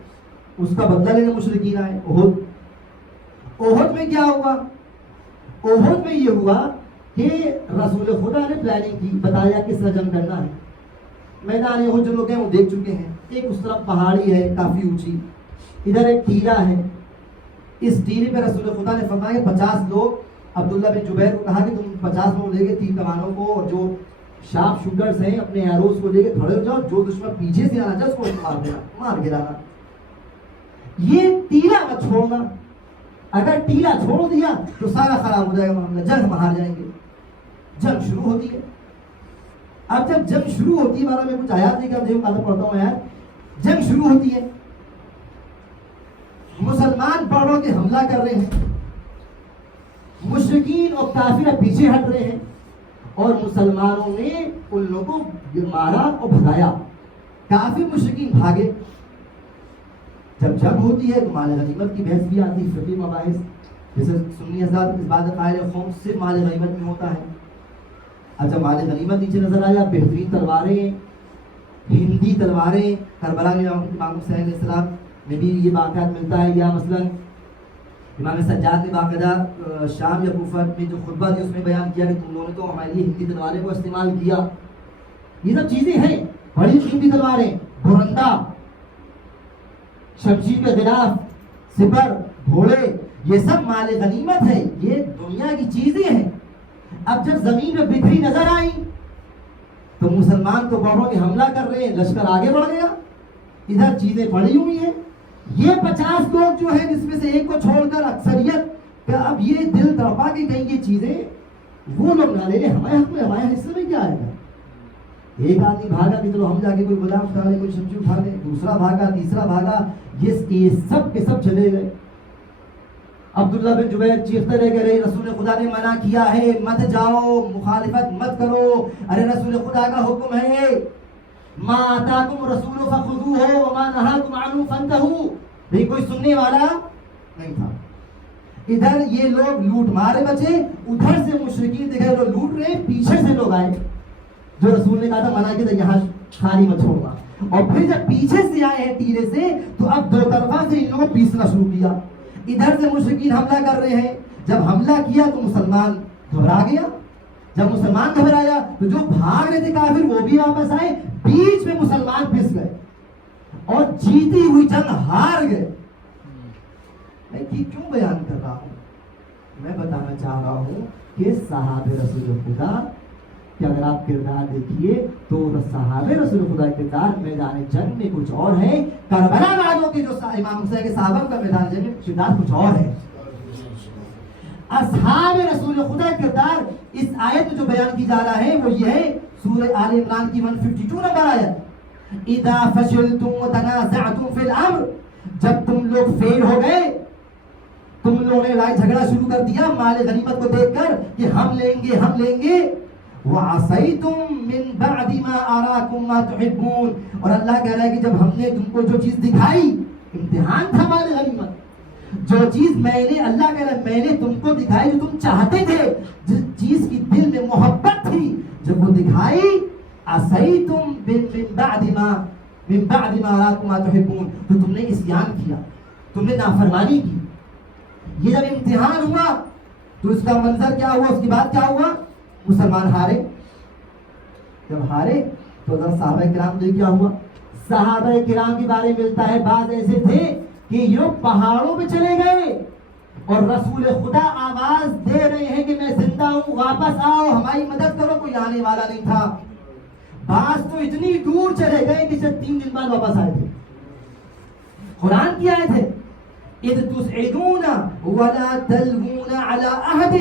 اس کا بدلہ لینے مشرکین آئے. احد میں کیا ہوا؟ احد میں یہ ہوا کہ رسول خدا نے پلاننگ کی, بتایا کس طرح جنگ کرنا ہے. میدان احد جو لوگ ہیں وہ دیکھ چکے ہیں. ایک اس طرف پہاڑی ہے کافی اونچی, ادھر ایک ٹیلا ہے. اس ٹیلے پہ رسول خدا نے فرمایا 50 لوگ, عبداللہ بن جبیر کو کہا کہ تم 50 لوگ لے کے تیر کمانوں کو اور جو شارپ شوٹرز ہیں اپنے ایروز کو لے کے کھڑے ہو جاؤ, جو دشمن پیچھے سے آنا چاہے اس کو مار دینا, مار گرانا. یہ ٹیلا مت چھوڑنا. اگر ٹیلا چھوڑ دیا تو سارا خراب ہو جائے گا معاملہ, جنگ میں ہار جائیں گے. جنگ شروع ہوتی ہے. اب جب جنگ شروع ہوتی ہے, بارہ میں کچھ آیات نہیں کہ میں پڑھتا ہوں یار. جنگ شروع ہوتی ہے, مسلمان بڑھوں کے حملہ کر رہے ہیں, مشرکین اور کافر پیچھے ہٹ رہے ہیں, اور مسلمانوں نے ان لوگوں کو مارا اور بھگایا. کافر مشرکین بھاگے. جب جنگ ہوتی ہے تو مال غنیمت کی بحث بھی آتی ہے, فقہی مباحث, جیسے سنی حضرات اس بات قائل قوم صرف مال غنیمت میں ہوتا ہے. اچھا, مال غنیمت نیچے نظر آیا, بہترین تلواریں, ہندی تلواریں. کربلا میں امام حسین علیہ السلام میں بھی یہ واقعات ملتا ہے. یا مثلا امام سجاد نے باقاعدہ شام یا کوفہ میں جو خطبہ دی اس میں بیان کیا کہ تم لوگوں نے تو ہمارے لیے ہندی تلواریں کو استعمال کیا. یہ سب چیزیں ہیں, بڑی قیمتی تلواریں, برندہ, شمشیر کے خلاف سپر, گھوڑے, یہ سب مال غنیمت ہے, یہ دنیا کی چیزیں ہیں. اب جب زمین میں بکھری نظر آئی تو مسلمان تو بڑھوں کے حملہ کر رہے ہیں, لشکر آگے بڑھ گیا, ادھر چیزیں پڑی ہوئی ہیں. یہ 50 لوگ جو ہیں, اس میں سے ایک کو چھوڑ کر اکثریت کا اب یہ دل تڑپا کہ کہیں یہ چیزیں وہ لوگ نہ لے لیں ہمارے حق میں، ہمارے حصے میں کیا آئے گا؟ ایک آدمی بھاگا کہ چلو ہم جا کے کوئی بادام اٹھا لیں، کوئی سبزی اٹھا لیں، دوسرا بھاگا، تیسرا بھاگا، یہ سب کے سب چلے گئے۔ عبداللہ بن جبیر چیختے رہے کہ رہے رسول خدا نے منع کیا ہے، مت جاؤ، مخالفت مت کرو، ارے رسول خدا کا حکم ہے، ما آتاکم رسول فخذوہ وما نہاکم عنہ فانتہوا، لیکن کوئی سننے والا نہیں تھا۔ ادھر یہ لوگ لوٹ مارے بچے، ادھر سے مشرکین دیکھے لوگ لوٹ رہے، پیچھے سے لوگ آئے جو رسول نے کہا تھا منع کیا تھا یہاں خالی مت چھوڑنا، اور پھر جب پیچھے سے آئے ہیں تیرے سے تو اب دو طرفہ سے ان لوگوں کو پیسنا شروع کیا۔ ادھر سے مشرکین حملہ کر رہے ہیں، جب حملہ کیا تو مسلمان گھبرا گیا، جب مسلمان گھبرایا تو جو بھاگ رہے تھے کافر وہ بھی واپس آئے، بیچ میں مسلمان پھنس گئے اور جیتی ہوئی جنگ ہار گئے۔ میں کیوں بیان کر رہا ہوں؟ میں بتانا چاہ رہا ہوں کہ صحابہ رسول خدا کہ اگر آپ کردار دیکھیے تو صحابہ رسول خدا کے کردار میدان جنگ میں کچھ اور ہے، کربلا والوں کے جو امام حسین کے صحابہ کا میدان جنگ میں کردار کچھ اور ہے۔ اصحاب رسول خدا کے کردار اس آیت میں جو بیان کی جا رہا ہے وہ یہ ہے، سورہ آل عمران کی 152 نمبر آیت، اذا فشلتم وتنازعتم فی الامر، جب تم لوگ فیل ہو گئے، تم لوگوں نے لڑائی جھگڑا شروع کر دیا مال غنیمت کو دیکھ کر کہ ہم لیں گے، وَعَصَيْتُم مِّن بَعْدِ مَا أَرَاكُم مَّا تُحِبُّونَ، اور اللہ کہہ رہا ہے کہ جب ہم نے تم کو جو چیز دکھائی، امتحان تھا مال غنیمت، جو چیز اللہ کہہ رہا ہے میں نے تم کو دکھائی جو تم چاہتے تھے، جس چیز کی دل میں محبت تھی، جب وہ دکھائی، عَصَيْتُم مِّن بَعْدِ مَا أَرَاكُم مَّا تُحِبُّونَ، تو تم نے عصیان کیا، تم نے نافرمانی کی۔ یہ جب امتحان ہوا تو اس کا منظر کیا ہوا، اس کے بعد کیا ہوا؟ مسلمان ہارے۔ جب ہارے تو اگر صحابہ کرام دیکھ کیا ہوا، صحابہ کرام کے بارے میں ملتا ہے بعض ایسے تھے کہ یہ پہاڑوں پہ چلے گئے اور رسول خدا آواز دے رہے ہیں کہ میں زندہ ہوں، واپس آؤ، ہماری مدد کرو، کوئی آنے والا نہیں تھا۔ بعض تو اتنی دور چلے گئے کہ صرف 3 دن بعد واپس آئے تھے۔ قرآن کی آیت ہے، اذ تسعدون ولا تلوون على احد،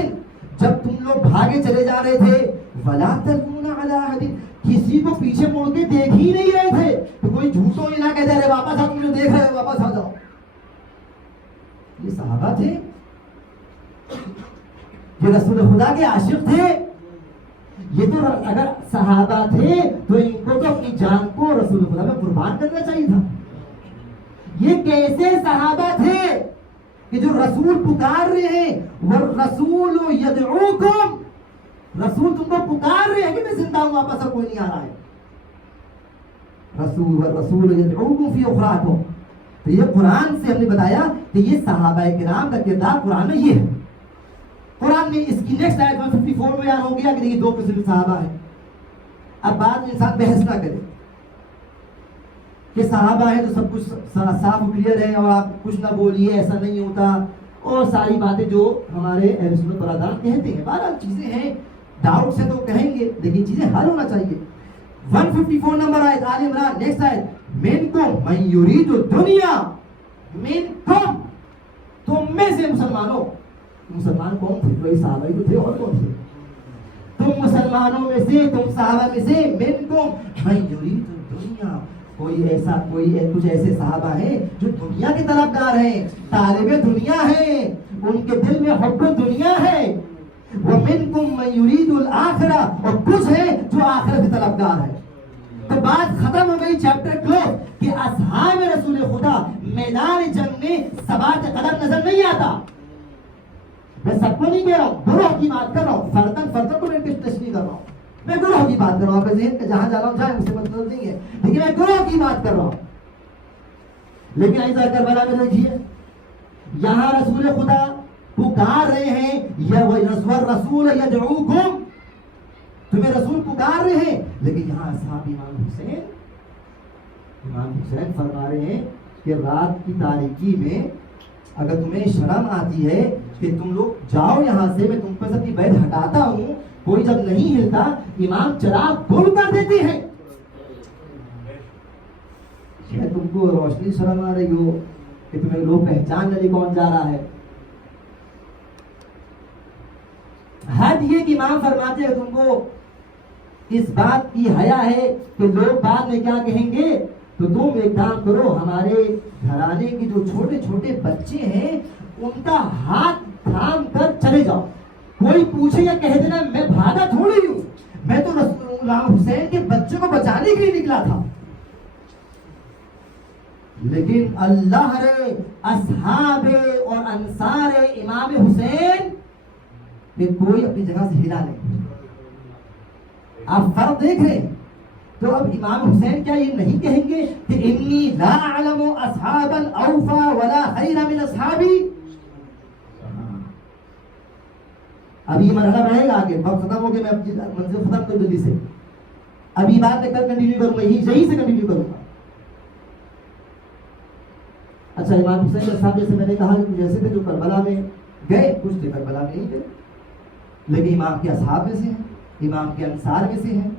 جب تم لوگ بھاگے چلے جا رہے تھے، ولا تلوون على احد، کسی کو پیچھے مڑ کے دیکھ ہی نہیں رہے تھے، تو کوئی جھوٹوں ہی نہ کہتے رہے واپس آ، تم جو دیکھ رہے ہو واپس آ جاؤ۔ یہ صحابہ تھے، یہ رسول خدا کے عاشق تھے، یہ تو اگر صحابہ تھے تو ان کو تو اپنی جان کو رسول خدا میں قربان کرنا چاہیے تھا۔ یہ کیسے صحابہ تھے کہ جو رسول پکار رہے ہیں، والرسول یدعوکم، رسول تم کو پکار رہے ہیں کہ میں زندہ ہوں، واپس اب کوئی نہیں آ رہا ہے، والرسول یدعوکم فی اخراکم۔ تو یہ قرآن سے ہم نے بتایا کہ یہ صحابہ کرام کا کردار قرآن میں یہ ہے۔ قرآن میں اس کی نیکسٹ آیت 154 میں بیان ہو گیا کہ یہ 2 قسم صحابہ ہیں۔ اب بعد میں انسان بحث نہ کرے کہ صحابہ ہیں تو سب کچھ صاف کلیئر ہے اور آپ کچھ نہ بولیے، ایسا نہیں ہوتا، اور ساری باتیں جو ہمارے اہل سنت برادران کہتے ہیں۔ بہرحال چیزیں ہیں، ڈاؤٹ سے تو کہیں گے لیکن چیزیں حل ہونا چاہیے۔ 154 نمبر آیت آل عمران، نیکسٹ آیت، منکم من یرید الدنیا، منکم، تم میں سے مسلمانوں، مسلمان کون تھے؟ وہی صحابہ ہی تو تھے، اور کون تھے؟ تم مسلمانوں میں سے، تم صحابہ میں سے، منکم من یرید الدنیا، کوئی کچھ ایسے صحابہ ہیں جو دنیا کے طلبگار ہیں، طالب دنیا ہیں، ان کے دل میں حب دنیا ہے۔ وَمِنْكُمْ مَنْ يُرِيدُ الْآخِرَةَ، اور کچھ ہے جو آخرت کے طلبگار ہے۔ تو بات ختم ہو گئی، چیپٹر کلوز، کہ اصحاب رسول خدا میدان جنگ میں ثبات قدم نظر نہیں آتا۔ میں سب کو نہیں کہہ رہا ہوں، گروہ کی بات کر رہا ہوں، فردن کو میں تشریح کر رہا ہوں، میں گروہ کی بات کر رہا ہوں۔ آپ ذہن کہ جہاں جا رہا ہوں جائیں، مجھ سے مطلب نہیں ہے، لیکن میں گروہ کی بات کر رہا ہوں۔ لیکن ایسا کربلا میں دیکھیے، یہاں رسول خدا پکار رہے ہیں، یا رسول یدعوکم، تمہیں رسول پکار رہے ہیں، لیکن یہاں اصحاب امام حسین فرما رہے ہیں کہ رات کی تاریکی میں اگر تمہیں شرم آتی ہے کہ تم لوگ جاؤ یہاں سے، میں تم پر اپنی بیعت ہٹاتا ہوں، کوئی جب نہیں ہلتا امام چراغ گل کر دیتے ہیں، شاید تم کو روشنی شرم آ رہی ہو کہ تمہیں لوگ پہچان نہیں کون جا رہا ہے۔ حد یہ کہ امام فرماتے ہیں تم کو اس بات کی حیا ہے کہ لوگ بعد میں کیا کہیں گے، تو تم ایک کام کرو، ہمارے گھرانے کے جو چھوٹے چھوٹے بچے ہیں ان کا ہاتھ تھام کر چلے جاؤ، کوئی پوچھے یا کہہ دینا میں بھاگا تھوڑی ہوں، میں تو امام حسین کے بچوں کو بچانے کے لیے نکلا تھا۔ لیکن اللہ رے اصحاب اور انصار امام حسین کہ کوئی اپنی جگہ سے ہلا نہیں۔ آپ فرق دیکھ رہے ہیں؟ تو اب امام حسین کیا یہ نہیں کہیں گے کہ انی لا اعلم اصحابا اوفا ولا خیر من اصحابی؟ اب یہ مرحلہ رہے گا آگے، وقت ختم ہو گیا، میں اپنی منزل ختم کروں جلدی سے، اب یہ بات میں کل کنٹینیو کروں گا، یہی سے کنٹینیو کروں گا۔ اچھا امام حسین کے صاحب جیسے میں نے کہا کہ جیسے تھے جو کربلا میں گئے، کچھ تھے کربلا میں نہیں گئے، لیکن امام کے اصحاب میں سے ہیں، امام کے انصار میں سے ہیں،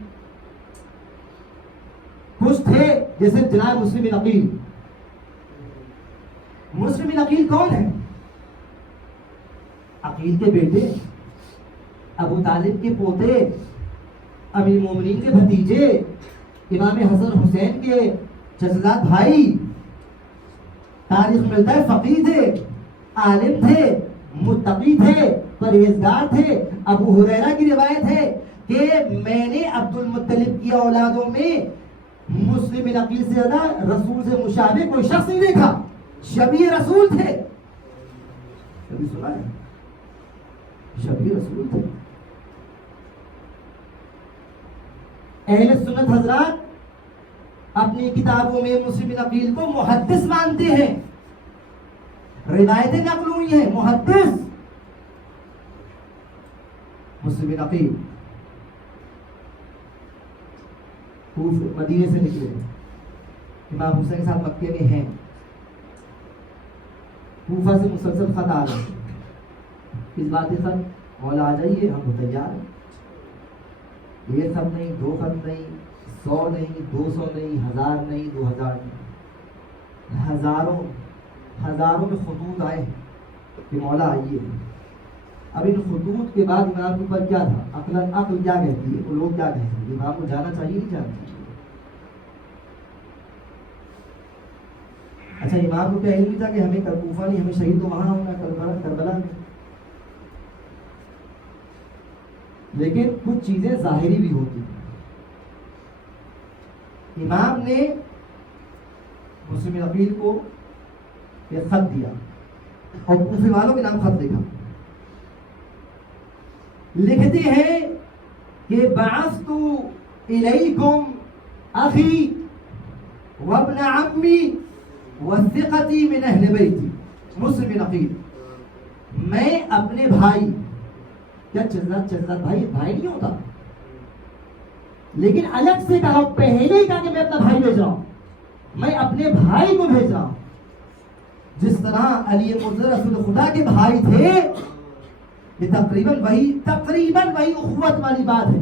کچھ تھے جیسے جناب مسلم بن عقیل۔ مسلم بن عقیل کون ہے؟ عقیل کے بیٹے، ابو طالب کے پوتے، امیر المومنین کے بھتیجے، امام حسن حسین کے چچزاد بھائی، تاریخ ملتا ہے فقیہ تھے، عالم تھے، متقی تھے، پرہیزگار تھے۔ ابو ہریرہ کی روایت ہے کہ میں نے عبد المطلب کی اولادوں میں مسلم بن عقیل سے زیادہ رسول سے مشابہ کوئی شخص نہیں دیکھا، شبیہ رسول تھے۔ کبھی سنا ہے؟ شبیہ رسول تھے۔ اہل سنت حضرات اپنی کتابوں میں مسلم بن عقیل کو محدث مانتے ہیں، روایتیں نقل ہوئی ہیں، محدث مسلم بن عقیل مدینے سے نکلے، امام حسین صاحب مکے میں ہیں، کوفہ سے مسلسل خط آ رہے ہیں، اس بات خط مولا آ جائیے ہم تیار ہیں، یہ خط نہیں، دو خط نہیں، 100 نہیں، 200 نہیں، 1000 نہیں، 2000 نہیں، ہزاروں میں خطوط آئے ہیں کہ مولا آئیے۔ اب ان خطوط کے بعد امام کے اوپر کیا تھا؟ عقل کیا کہتی ہے، وہ لوگ کیا کہتے ہیں، امام کو جانا چاہیے نہیں جانا چاہیے؟ اچھا امام کو کیا علم تھا کہ ہمیں کوفہ نہیں، ہمیں شہید تو وہاں ہونا کربلا میں؟ لیکن کچھ چیزیں ظاہری بھی ہوتی ہیں۔ امام نے مسلم بن عقیل کو ایک خط دیا اور کوفے والوں کے نام خط لکھا، لکھتے ہیں کہ بعثت الیکم اخی وابن عمی وثقتی من اہل بیتی۔ مسلم بن عقیل، میں اپنے بھائی، کیا چچزاد بھائی نہیں ہوتا، لیکن الگ سے کہا، پہلے ہی کہا کہ میں اپنا بھائی بھیج رہا ہوں، میں اپنے بھائی کو بھیج رہا ہوں۔ جس طرح علی مرتضی رسول خدا کے بھائی تھے، یہ تقریباً وہی اخوت والی بات ہے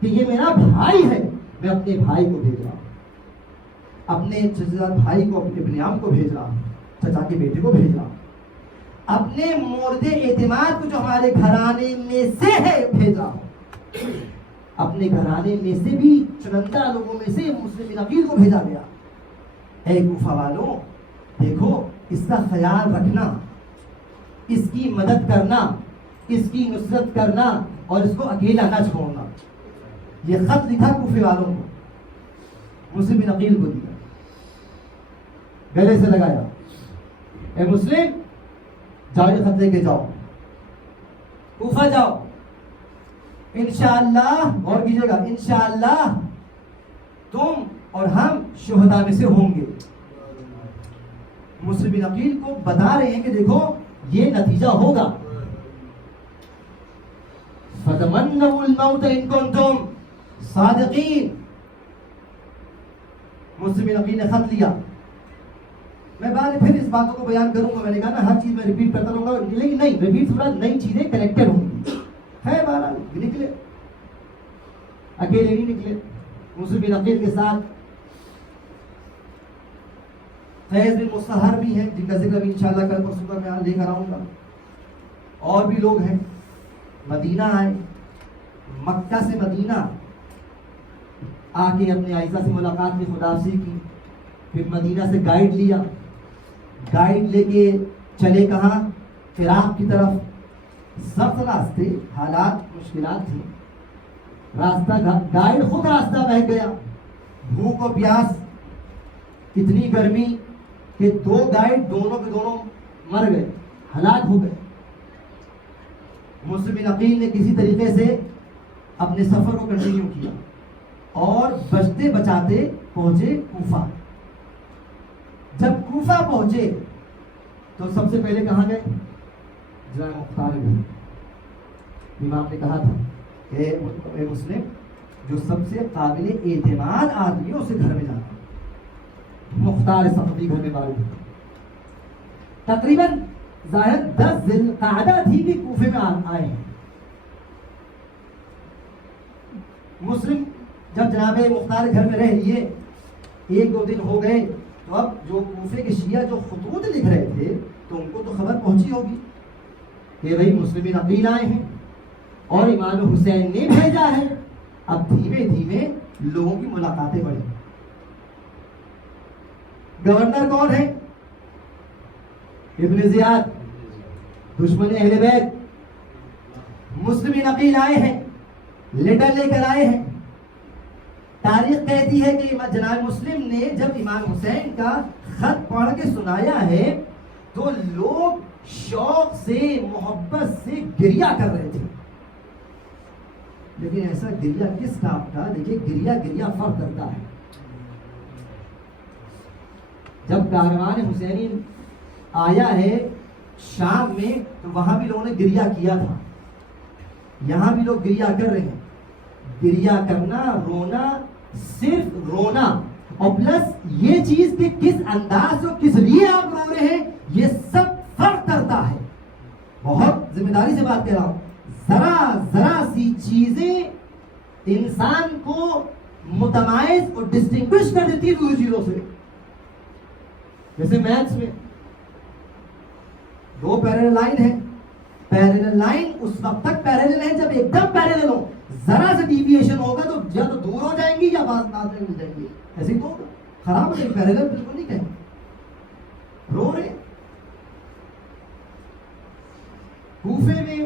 کہ یہ میرا بھائی ہے، میں اپنے بھائی کو بھیج رہا ہوں، اپنے چچزاد بھائی کو، اپنے ابن عم کو بھیج رہا ہوں، چچا کے بیٹے کو بھیج رہا ہوں، اپنے مورد اعتماد کو جو ہمارے گھرانے میں سے ہے بھیج رہا ہوں، اپنے گھرانے میں سے بھی چنندہ لوگوں میں سے مسلم بن عقیل کو بھیجا گیا۔ اے کوفہ والوں، دیکھو اس کا خیال رکھنا، اس کی مدد کرنا، اس کی نصرت کرنا اور اس کو اکیلا نہ چھوڑنا۔ یہ خط لکھا کوفے والوں کو، مسلم بن عقیل کو دیا، گلے سے لگایا، اے مسلم جاؤ یہ خط لے کے جاؤ، کوفہ جاؤ، انشاءاللہ، غور کیجیے گا، انشاءاللہ تم اور ہم شہداء میں سے ہوں گے۔ مسلم بن عقیل کو بتا رہے ہیں کہ دیکھو یہ نتیجہ ہوگا، فَتَمَنَّوُا الْمَوْتَ إِن كُنتُمْ صَادِقِينَ۔ مسلم بن عقیل نے خط لیا، میں بعد پھر اس باتوں کو بیان کروں گا، میں نے کہا نا ہر چیز میں ریپیٹ کرتا رہوں گا، لیکن نہیں، ریپیٹ سے بعد نئی چیزیں کنیکٹڈ ہوں گی۔ ہے بہرحال نکلے، اکیلے نہیں نکلے، مسلم بن عقیل کے ساتھ فیض بن مستحر بھی ہیں، جن کا ذکر بھی انشاءاللہ کل پرسوں میں لے کر آؤں گا، اور بھی لوگ ہیں، مدینہ آئے، مکہ سے مدینہ آ کے اپنے عائشہ سے ملاقات کی، خداحافظی کی، پھر مدینہ سے گائیڈ لیا، گائیڈ لے کے چلے کہاں؟ عراق کی طرف۔ سخت راستے، حالات مشکلات تھے، راستہ گائیڈ خود راستہ بہہ گیا، بھوک و پیاس، اتنی گرمی کہ دو گائیڈ دونوں کے دونوں مر گئے، ہلاک ہو گئے۔ مسلم بن عقیل نے کسی طریقے سے اپنے سفر کو کنٹینیو کیا اور بچتے بچاتے پہنچے کوفہ۔ جب کوفہ پہنچے تو سب سے پہلے کہاں گئے؟ جناب مختار گھر۔ امام نے کہا تھا کہ اے مسلم، جو سب سے قابل اعتماد آدمی ہے اسے گھر میں جانا۔ مختار ثقفی گھر میں بارے تقریباً ظاہر 10 ذی القعدہ تھی کہ کوفے میں آئے ہیں۔ مسلم جب جناب مختار گھر میں رہ لیے، 1-2 دن ہو گئے، تو اب جو کوفے کے شیعہ جو خطوط لکھ رہے تھے تو ان کو تو خبر پہنچی ہوگی کہ بھائی مسلم بن عقیل آئے ہیں اور امام حسین نے بھیجا ہے۔ اب دھیمے دھیمے لوگوں کی ملاقاتیں بڑھی۔ گورنر کون ہے؟ ابن زیاد، دشمن اہل بیت۔ مسلم بن عقیل آئے ہیں، لیٹر لے کر آئے ہیں۔ تاریخ کہتی ہے کہ جناب مسلم نے جب امام حسین کا خط پڑھ کے سنایا ہے تو لوگ شوق سے، محبت سے گریہ کر رہے تھے۔ لیکن ایسا گریہ کس کام کا؟ دیکھیے گریہ فرق کرتا ہے۔ جب کاروان حسینی آیا ہے شام میں تو وہاں بھی لوگوں نے گریہ کیا تھا، یہاں بھی لوگ گریہ کر رہے ہیں۔ گریہ کرنا، رونا، صرف رونا اور پلس یہ چیز کہ کس انداز اور کس لیے آپ رو رہے ہیں، یہ سب فرق کرتا ہے۔ بہت ذمہ داری سے بات کر رہا ہوں۔ ذرا سی چیزیں انسان کو متمائز اور ڈسٹنگوش کر دیتی ہے دوسری چیزوں سے۔ جیسے میتھس میں 2 پیرالل لائن ہے، پیرالل لائن اس وقت تک پیرالل ہے جب ایک دم پیرالل ہو، ذرا سے ڈیویشن ہوگا تو یا تو دور ہو جائیں گی یا بعض میں مل جائیں گی، ایسے ہی تو خراب ہو جائے۔ پیرالل بالکل نہیں کہیں رو رہے۔ کوفے میں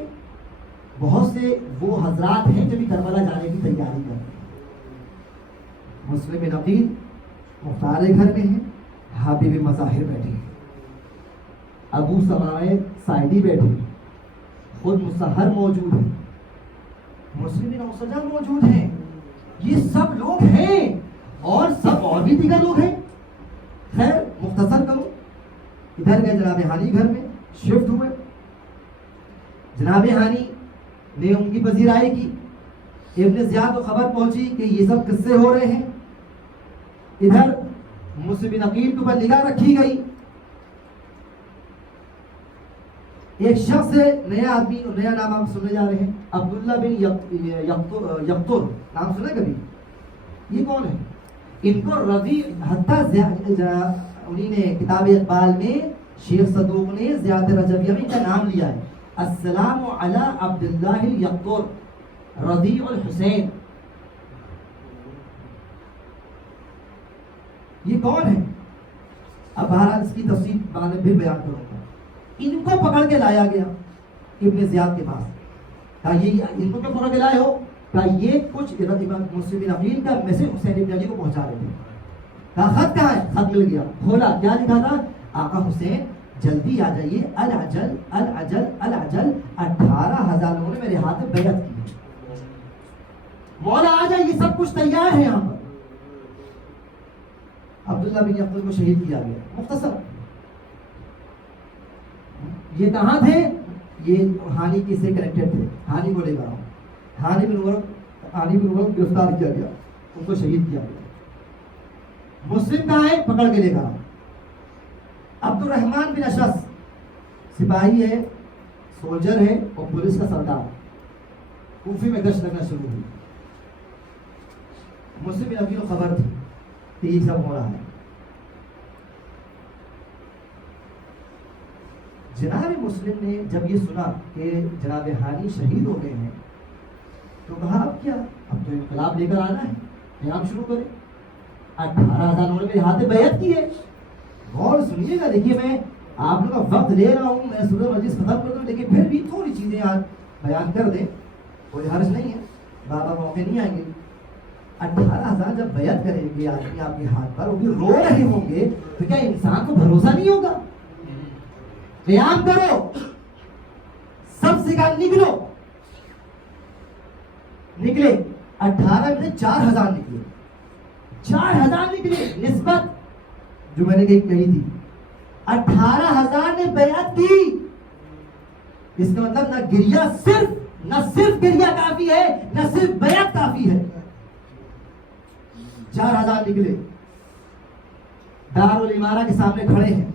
بہت سے وہ حضرات ہیں جو بھی کربلا جانے کی تیاری کر رہے ہیں۔ مسلم بن عقیل مختار گھر میں ہیں، حبیب مظاہر بیٹھے ہیں، ابو سماعہ سائدی بیٹھے ہیں، خود مسہر موجود ہیں، مسلم بن عوسجہ موجود ہیں۔ یہ سب لوگ ہیں اور سب اور بھی دیگر لوگ ہیں۔ خیر مختصر کروں، ادھر گئے جناب ہانی گھر میں شفٹ ہوئے۔ جناب ہانی نے ان کی پذیرائی کی۔ ابن زیاد کو خبر پہنچی کہ یہ سب قصے ہو رہے ہیں۔ ادھر مسلم بن عقیل کے اوپر نگاہ رکھی گئی۔ ایک شخص ہے، نیا آدمی، نیا نام آپ سننے جا رہے ہیں، عبداللہ بن یقطر، نام سنا کبھی؟ یہ کون ہے؟ ان کو رضی حتیٰ انہی نے کتاب اقبال میں شیخ صدوق نے زیاد رجبیہ میں کا نام لیا ہے، السلام علی عبداللہ یقطر رضیع الحسین۔ یہ کون ہے؟ اب بہرحال اس کی تفصیل بعد میں پھر بیان کروں گا۔ ان کو پکڑ کے لایا گیا ابن زیاد کے پاس، کہا یہ ان کو کیوں پکڑ کے لائے ہو؟ کہا یہ کچھ مسلم بن عقیل کا میسج حسین ابن علی کو پہنچا رہے تھے۔ کہا خط کہاں ہے؟ خط مل گیا، کھولا، کیا لکھا تھا؟ آقا حسین جلدی آ جائیے، العجل العجل العجل، 18,000 لوگوں نے میرے ہاتھ میں بیعت کی، مولا آ جائے، یہ سب کچھ تیار ہے یہاں پر۔ عبداللہ بن یقطر کو شہید کیا گیا۔ مختصر یہ کہاں تھے؟ یہ ہانی کے سے کنیکٹڈ تھے، ہانی کو لے کر ہانی بن عمر گرفتار کیا گیا، ان کو شہید کیا گیا۔ مسلم کہاں ہے؟ پکڑ کے لے کر عبد الرحمن بن اشعث سپاہی ہے، سولجر ہے اور پولیس کا سردار، کوفے میں گشت لگنا شروع ہوئی۔ مسلم بن عقیل کو خبر تھی کہ یہ سب ہو رہا ہے۔ جناب مسلم نے جب یہ سنا کہ جناب ہانی شہید ہو گئے ہیں تو کہا اب کیا، اب تو انقلاب لے کر آنا ہے، قیام شروع کریں۔ 18,000 انہوں نے میرے ہاتھ میں بیعت کی ہے۔ غور سنیے گا، دیکھیے میں آپ لوگ کا وقت لے رہا ہوں، میں سورہ مجلس ختم کر دوں لیکن پھر بھی تھوڑی چیزیں آج بیان کر دیں، کوئی حرج نہیں ہے، بابا موقع نہیں آئیں گے۔ 18,000 جب بیعت کریں گے آدمی آپ کے ہاتھ پر، وہ بھی رو رہے ہوں گے، تو کیا انسان کو بھروسہ نہیں ہوگا؟ قیام کرو، سب سے کہا نکلو، نکلے 18 میں 4,000 نکلے، 4,000 نکلے۔ نسبت جو میں نے کہی تھی 18,000 نے بیعت کی، اس کا مطلب نہ گریہ نہ صرف گریہ کافی ہے، نہ صرف بیعت کافی ہے۔ 4,000 نکلے، دارالامارہ کے سامنے کھڑے ہیں۔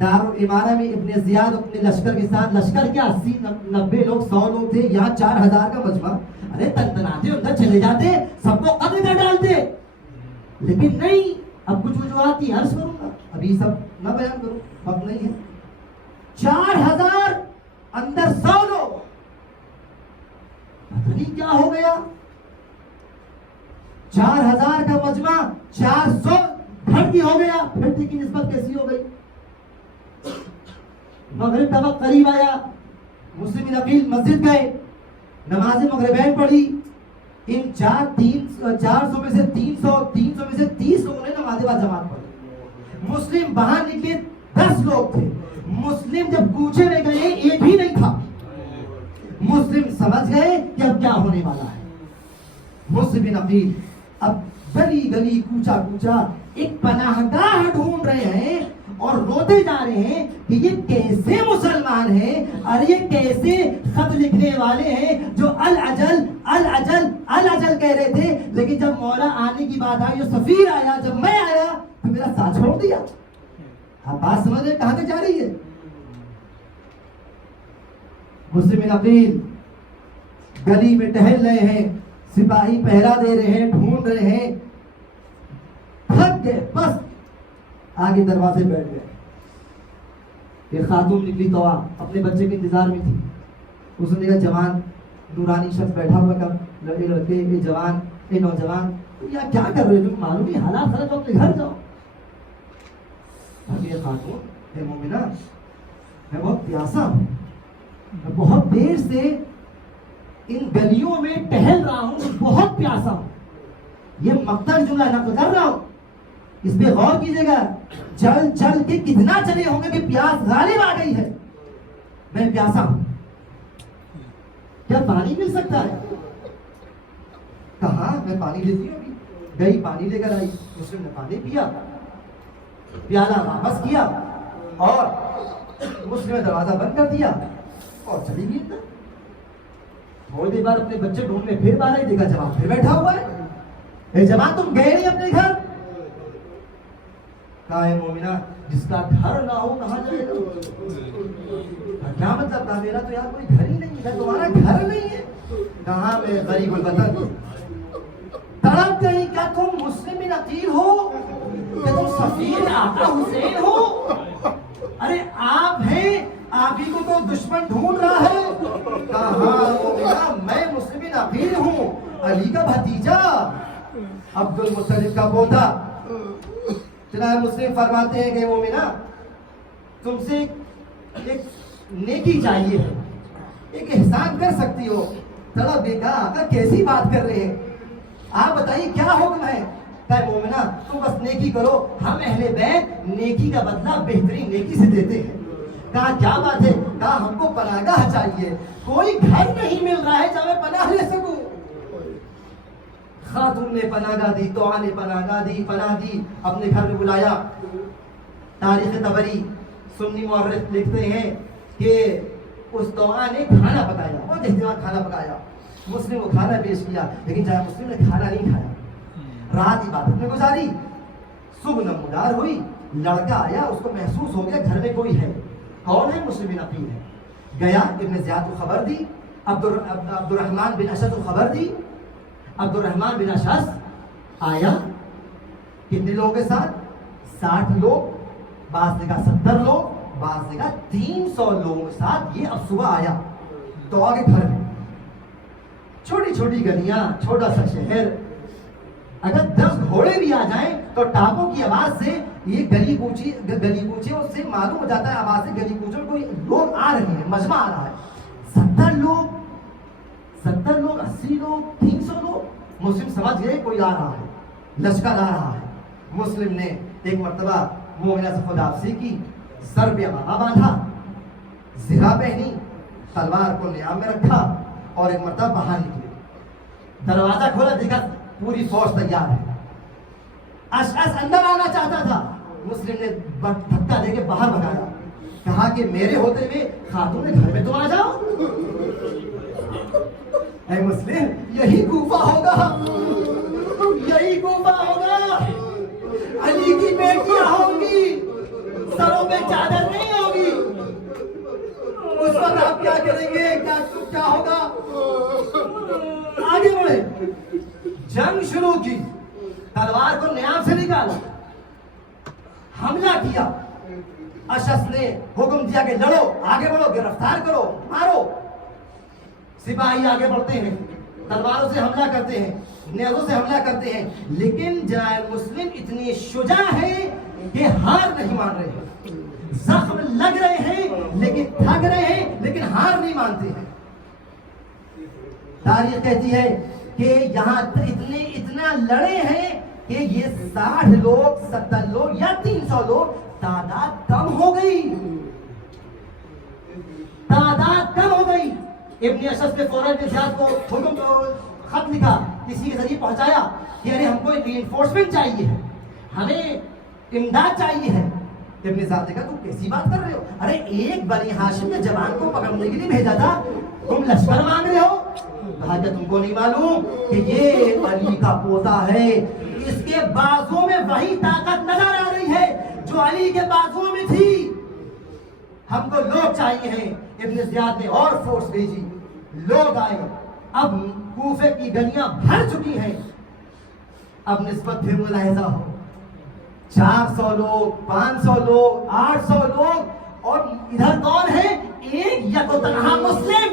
دارالامارہ میں ابن زیاد اپنے لشکر کے ساتھ، لشکر کیا 80-90 لوگ، 100 لوگ تھے، یہاں 4,000 کا مجمع، ارے تنتناتے اندر چلے جاتے، سب کو قتل کر ڈالتے، لیکن نہیں، اب کچھ وجوہات کی عرض کروں گا، ابھی سب نہ بیان کروں، وقت نہیں ہے۔ 4,000 اندر 100 لوگ، پتہ نہیں کیا ہو گیا، 4,000 کا مجمع 400 گھنٹی ہو گیا۔ گھنٹی کی نسبت کیسی ہو گئی؟ مغرب کا وقت قریب آیا، مسلم عقیل مسجد گئے، نماز مغربین پڑھی، ان 400 میں سے 300 میں سے 30 لوگوں نے نماز بعد جماعت پڑھی۔ مسلم باہر نکلے 10 لوگ تھے، مسلم جب کوچے میں گئے ایک بھی نہیں تھا۔ مسلم سمجھ گئے کہ اب کیا ہونے والا ہے۔ مسلم عقیل اب گلی گلی کوچا کوچا ایک پناہ گاہ ڈھونڈ رہے ہیں اور روتے جا رہے ہیں کہ یہ کیسے مسلمان ہیں اور یہ کیسے خط لکھنے والے ہیں جو الاجل الاجل الاجل کہہ رہے تھے، لیکن جب مولا آنے کی بات آئی، جو سفیر آیا، جب میں آیا تو میرا ساتھ چھوڑ دیا۔ آپ بات سمجھ رہے کہاں تک جا رہی ہے؟ مسلم عقیل گلی میں ٹہل رہے ہیں، سپاہی پہرا دے رہے ہیں، ڈھونڈ رہے ہیں، تھک گئے، بس آگے دروازے بیٹھ گئے۔ ایک خاتون نکلی تو اپنے بچے کے انتظار میں تھی، اس نے دیکھا جوان نورانی شخص بیٹھا ہوا، کب لڑکے یہ جوان یہ نوجوان یا کیا کر رہے ہو، معلوم نہیں حالات خراب، اپنے گھر جاؤ۔ یہ خاتون اے مومنہ، میں بہت پیاسا ہوں، میں بہت دیر سے ان گلیوں میں ٹہل رہا ہوں، بہت پیاسا ہوں، یہ مقتل جملہ نقل کر رہا ہوں، اس پہ غور کیجئے گا۔ چل چل کے کتنا چلے ہوں گے کہ پیاس غالب آ گئی ہے، میں پیاسا ہوں، کیا پانی مل سکتا ہے؟ کہاں میں پانی لیتی ہوں، گئی پانی لے کر آئی، مسلم نے پانی پیا، پیالہ واپس کیا اور مسلم نے دروازہ بند کر دیا اور چلی گئی۔ تھوڑی دیر بعد اپنے بچے ڈھونڈنے پھر باہر دیکھا جوان پھر بیٹھا ہوا ہے۔ اے جوان تم گئے نہیں اپنے گھر؟ کہا ہے مومنہ جس کا گھر نہ ہو کہاں جائے گا؟ کیا مطلب کہا میرا تو یار کوئی گھر ہی نہیں ہے، تمہارا گھر نہیں ہے؟ کہاں میں غریب الوطن تڑپ گئی، کیا تم مسلم عقیل ہو؟ کیا تم سفیر آقا حسین ہو؟ ارے آپ ہیں، آپ ہی کو تو دشمن ڈھونڈ رہا ہے۔ کہاں میں مسلم عقیل ہوں، علی کا بھتیجا، عبد المطلب کا پوتا۔ جناب مسلم فرماتے ہیں کہ مومنہ تم سے ایک نیکی چاہیے ہے، ایک احسان کر سکتی ہو؟ تڑپ کے کہا آقا کیسی بات کر رہے ہیں، آپ بتائیے کیا حکم ہے؟ کہا مومنہ تم بس نیکی کرو، ہم اہل بیت نیکی کا بدلہ بہترین نیکی سے دیتے ہیں۔ کہا کیا بات ہے؟ کہا ہم کو پناہ گاہ چاہیے، کوئی گھر نہیں مل رہا ہے جہاں میں پناہ لے سکوں۔ خاتون نے پناہ گاہ دی، توآ نے پناہ گاہ دی، پناہ دی، اپنے گھر میں بلایا۔ تاریخ طبری سنی مورخ لکھتے ہیں کہ اس توآ نے کھانا پکایا، بہت احتیاط کھانا پکایا، مسلم کو کھانا پیش کیا، لیکن جہاں مسلم نے کھانا نہیں کھایا، رات عبادت میں گزاری۔ صبح نمودار ہوئی، لڑکا آیا، اس کو محسوس ہو گیا گھر میں کوئی ہے۔ کون ہے؟ مسلم عقیل ہے۔ گیا ابن زیاد کو خبر دی، عبد الرحمن بن اشد کو خبر دی۔ عبد الرحمن بن اشد آیا، کتنے لوگوں کے ساتھ؟ 60 لوگ، بعض نے کہا 70 لوگ، بعض جگہ 300 لوگوں کے ساتھ یہ اب صبح آیا دوڑ کے گھر میں. چھوٹی چھوٹی گلیاں, چھوٹا سا شہر, اگر 10 گھوڑے بھی آ جائیں تو ٹاپوں کی آواز سے یہ گلی کوچے اس سے معلوم ہو جاتا ہے, آواز سے گلی کوچے میں کوئی لوگ آ رہے ہیں, مجمع آ رہا ہے. 70 لوگ 80 لوگ 300 لوگ, مسلم سمجھ گئے کوئی آ رہا ہے, لشکر آ رہا ہے. مسلم نے ایک مرتبہ مومنہ سے خداحافظی کی, سر پہ امامہ باندھا, زرہ پہنی, تلوار کو نیام میں رکھا اور ایک مرتبہ باہر نکلے. دروازہ کھولا, دیکھا پوری فوج تیار ہے. اشعث اندر آنا چاہتا تھا, مسلم نے دھکا دے کے باہر بھگایا, کہا کہ میرے ہوتے ہوئے خاتون گھر میں تم آ جاؤ. اے مسلم, یہی کوفہ ہوگا, یہی کوفہ ہوگا. علی کی بیٹیاں ہوں گی, سروں پہ چادر نہیں ہوگی. اس وقت آپ کیا کریں گے, کیا ہوگا؟ آگے بڑھے, جنگ شروع کی, تلوار کو نیام سے نکالا, حملہ کیا. اشعث نے حکم دیا کہ لڑو, آگے بڑھو, گرفتار کرو, مارو. سپاہی آگے بڑھتے ہیں, تلواروں سے حملہ کرتے ہیں, نیزوں سے حملہ کرتے ہیں, لیکن جناب مسلم اتنے شجاع ہیں کہ ہار نہیں مان رہے ہیں. زخم لگ رہے ہیں لیکن تھک رہے ہیں, لیکن ہار نہیں مانتے ہیں. تاریخ کہتی ہے کہ یہاں اتنا لڑے ہیں کہ یہ 60 لوگ 70 لوگ یا 300 لوگ, تعداد کم ہو گئی, تعداد کم ہو گئی. ابن اشعث نے فوراً جزیات کو حکم خط لکھا, کسی کے ذریعے پہنچایا کہ ارے ہم کو ری انفورسمنٹ چاہیے ہے, ہمیں امداد چاہیے ہے. ابن صاحب نے کہا تم کیسی بات کر رہے ہو, ارے ایک بنی ہاشم نے جوان کو پکڑنے کے لیے بھیجا تھا, تم لشکر مانگ رہے ہو. کہا کہ تم کو نہیں معلوم کہ یہ علی کا پوتا ہے, اس کے بازوں میں وہی طاقت نظر آ رہی ہے جو علی کے بازوں میں تھی. ہم کو لوگ چاہیے ہیں. ابن زیاد نے اور فورس بھیجی, لوگ آئے. اب کوفے کی گلیاں بھر چکی ہیں. اب نسبت پھر ملاحظہ ہو, 400 لوگ, 500 لوگ, 800 لوگ, اور ادھر کون ہے, ایک یک و تنہا مسلم.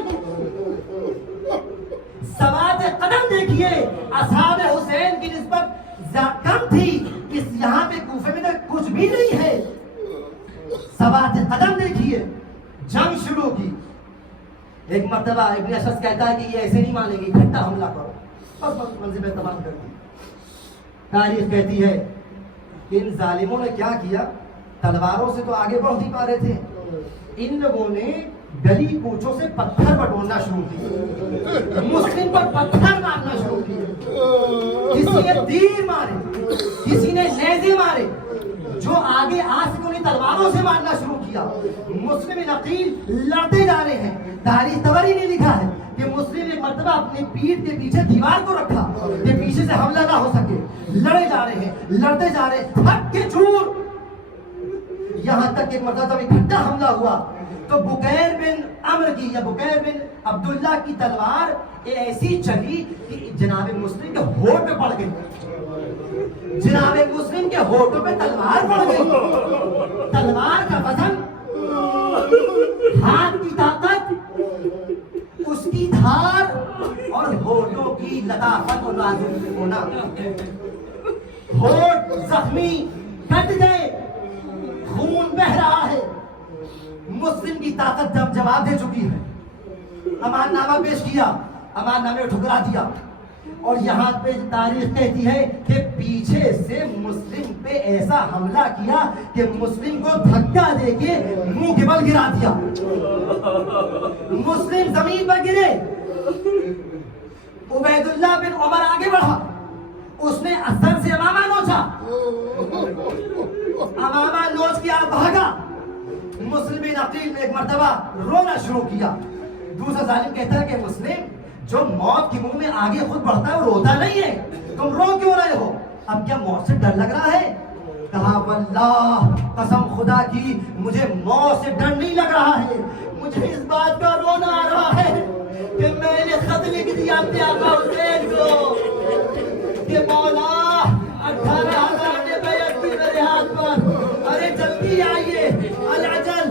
سواد قدم دیکھیے, اصحاب حسین کی نسبت کم تھی, اس یہاں پہ کوفے میں تو کچھ بھی نہیں ہے. سواد قدم دیکھیے. جنگ شروع کی. ایک مرتبہ ابن اشعث کہتا ہے کہ یہ ایسے نہیں مانیں گے, اکٹھا حملہ کرو, بس منزل میں تباہ کر دی. تاریخ کہتی ہے کہ ان ظالموں نے کیا کیا, تلواروں سے تو آگے بڑھ نہیں پا رہے تھے, ان لوگوں نے گلی کوچوں سے پتھر بٹورنا شروع کیا, مسلم پر پتھر مارنا شروع کیا. کسی نے تیر مارے, کسی نے نیزے مارے, جو آگے آ سکے انہیں تلواروں سے مارنا شروع کیا. مسلم نقیل لڑتے جا رہے ہیں. تاریخ طبری نے لکھا ہے کہ مسلم ایک مرتبہ اپنے پیٹھ کے پیچھے دیوار کو رکھا کہ پیچھے سے حملہ نہ ہو سکے. لڑے جا رہے ہیں, لڑتے جا رہے ہیں, تھک کے چور. یہاں تک ایک مرتبہ جب اکٹھا حملہ ہوا تو بکیر بن عمر کی یا بکیر بن عبداللہ کی تلوار ایسی چلی کہ جناب مسلم کے ہونٹ پہ پڑ گئی. جناب مسلم کے ہونٹوں پہ تلوار پڑ گئی. تلوار کا وزن, ہاتھ کی طاقت, اس کی دھار اور ہونٹوں کی لطافت اور نازک ہونا. ہونٹ زخمی, کٹ گئے, خون بہ رہا ہے. مسلم کی طاقت جب جواب دے چکی ہے, امان نامہ پیش کیا, امان نامے کو ٹھکرا دیا. اور یہاں پہ تاریخ کہتی ہے کہ پیچھے سے مسلم پہ ایسا حملہ کیا کہ مسلم کو دھکا دے کے منہ کے بل گرا دیا. مسلم زمین پر گرے. عبید اللہ بن عمر آگے بڑھا, اس نے اثر سے امامہ نوچا, امامہ نوچ کے آپ بھاگا. مسلم نقیل نے ایک مرتبہ رونا شروع کیا. دوسرا ظالم کہتا ہے کہ مسلم جو موت کے منہ میں آگے خود بڑھتا ہے وہ روتا نہیں ہے, تم رو کیوں رہے ہو, اب کیا موت سے ڈر لگ رہا ہے؟ کہا واللہ, قسم خدا کی مجھے موت سے ڈر نہیں لگ رہا ہے, مجھے اس بات کا رونا آ رہا ہے کہ میں نے خط لکھ دیا اپنے آقا حسین کو کہ مولا 18,000 نے بیعت کی میرے ہاتھ پر, ارے جلدی آئیے, العجل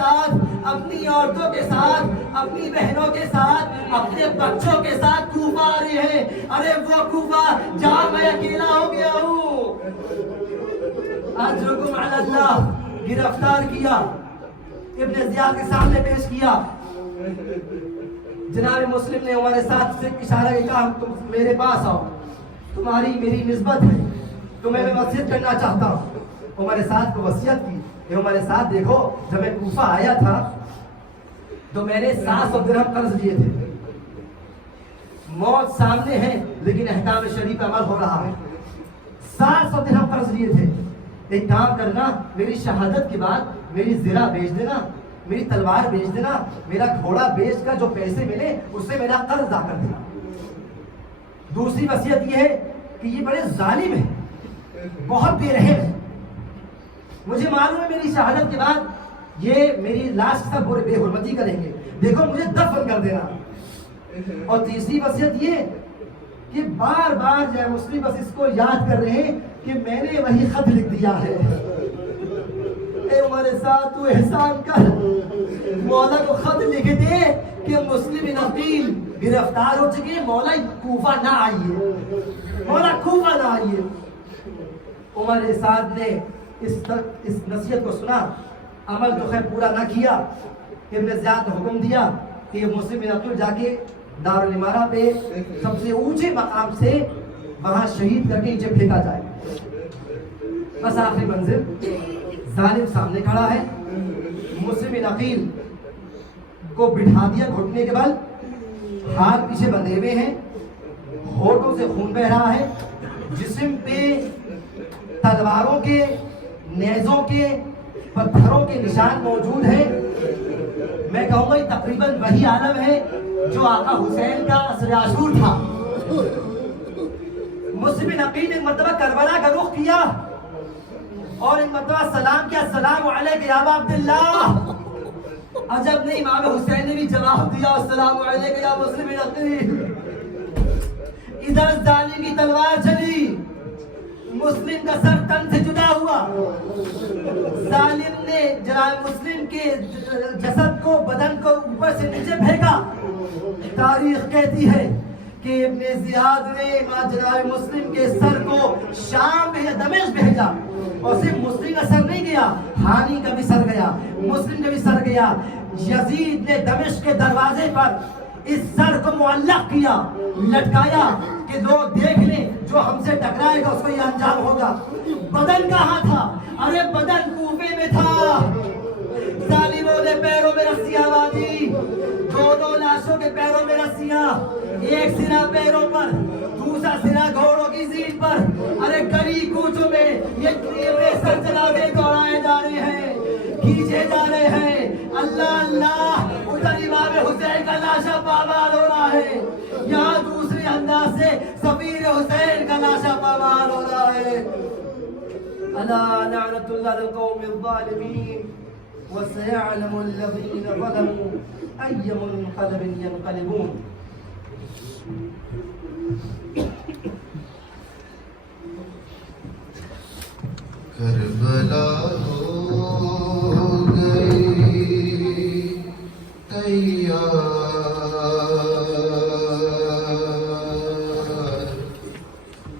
ساتھ، اپنی عورتوں کے ساتھ، اپنی بہنوں کے ساتھ، اپنے بچوں کے ساتھ کوفہ آ رہے ہیں. ارے وہ کوفہ جہاں میں اکیلا ہو گیا ہوں. اجرکم علی اللہ گرفتار کیا، ابن زیاد کے سامنے پیش کیا. جناب مسلم نے ہمارے ساتھ سے اشارہ کیا تم میرے پاس آؤ، تمہاری میری نسبت ہے، تمہیں میں وصیت کرنا چاہتا ہوں. ہمارے ساتھ کو وصیت کی کہ ہمارے ساتھ دیکھو جب میں کوفہ آیا تھا تو میں نے 700 درہم قرض لیے تھے. موت سامنے ہے لیکن احکام شریع پہ عمل ہو رہا ہے. 700 درہم قرض لیے تھے. ایک کام کرنا، میری شہادت کے بعد میری زرہ بیچ دینا، میری تلوار بیچ دینا، میرا گھوڑا بیچ کر جو پیسے ملے اس سے میرا قرض ادا کر دینا. دوسری وصیت یہ ہے کہ یہ بڑے ظالم ہیں، بہت بے رحم ہیں. مجھے معلوم ہے میری شہادت کے بعد یہ میری لاش کا بے حرمتی کریں گے، دیکھو مجھے دفن کر دینا. اور تیسری وصیت یہ کہ بار بار جو ہے مسلم بس اس کو یاد کر رہے ہیں کہ میں نے وہی خط لکھ دیا ہے. اے ہمارے ساتھ تو احسان کر، مولا کو خط لکھ دے کہ مسلم عقیل گرفتار ہو چکے، مولا کوفہ نہ آئیے، مولا کوفہ نہ آئیے. عمر سعد نے اس نصیحت کو سنا، عمل تو خیر پورا نہ کیا. ابن زیاد نے حکم دیا کہ مسلم عقیل جا کے دارالامارہ پہ سب سے اونچے مقام سے وہاں شہید کر کے نیچے پھینکا جائے. بس آخری منزل، ظالم سامنے کھڑا ہے. مسلم عقیل کو بٹھا دیا گھٹنے کے بل، ہاتھ پیچھے بندھے ہوئے ہیں، ہونٹوں سے خون بہ رہا ہے، جسم پہ تلواروں کے، نیزوں کے، پتھروں کے نشان موجود ہیں. میں کہوں گا یہ تقریباً وہی عالم ہے جو آقا حسین کا عصر عاشور تھا. مسلم عقیل ایک مرتبہ کربلا کا رخ کیا اور ایک مرتبہ سلام کیا، السلام علیکم یا ابا عبداللہ. عجب نہیں، امام حسین نے بھی جواب دیا، السلام علیکم یا مسلم عقیل. ادھر ظالم کی تلوار چلی، مسلم کا سر تن سے جدا ہوا. ظالم نے جناب مسلم کے جسد کو، بدن کو اوپر سے نیچے پھینکا. تاریخ کہتی ہے کہ ابن زیاد نے جناب مسلم کے سر کو شام یا دمشق بھیجا. اور صرف مسلم کا سر نہیں گیا، ہانی کا بھی سر گیا، مسلم کا بھی سر گیا. یزید نے دمشق کے دروازے پر اس سر کو معلق کیا، لٹکایا کہ لوگ دیکھ لیں، جو ہم سے ٹکرائے گا اس کو یہ انجام ہوگا. بدن کہاں تھا؟ ارے بدن کوفے میں تھا. ظالموں نے پیروں میں رسیاں باندھی، دونوں لاشوں کے پیروں میں رسیاں، ایک سرا پیروں پر، دوسرا سرا گھوڑوں کی زین پر. ارے گلی کوچوں میں یہ سر جنازے دوڑائے جا رہے ہیں، کھینچے جا رہے ہیں. اللہ اللہ، ادھر امام حسین کا لاشا پامال ہو رہا ہے، یہاں دوسرے انداز سے سفیر حسین کا لاشا پامال ہو رہا ہے. الا لعنت اللہ للقوم الظالمین وسيعلم الذين ظلموا أي منقلب ينقلبون. کربلا ہو گئی تیار،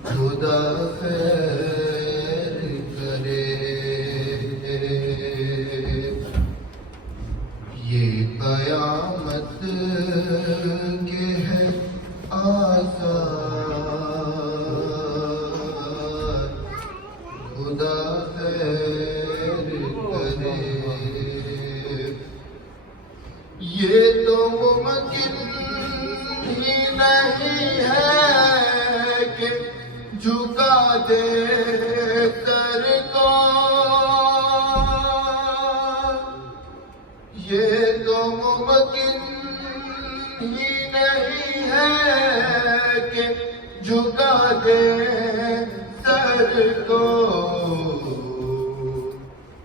خدا خیر کرے. یہ قیامت کے ہے آثار، خدا خیر کرے. یہ تو ممکن ہی نہیں ہے کہ جھکا دے سر کو، یہ تو ممکن ہی نہیں ہے کہ جھکا دے سر کو.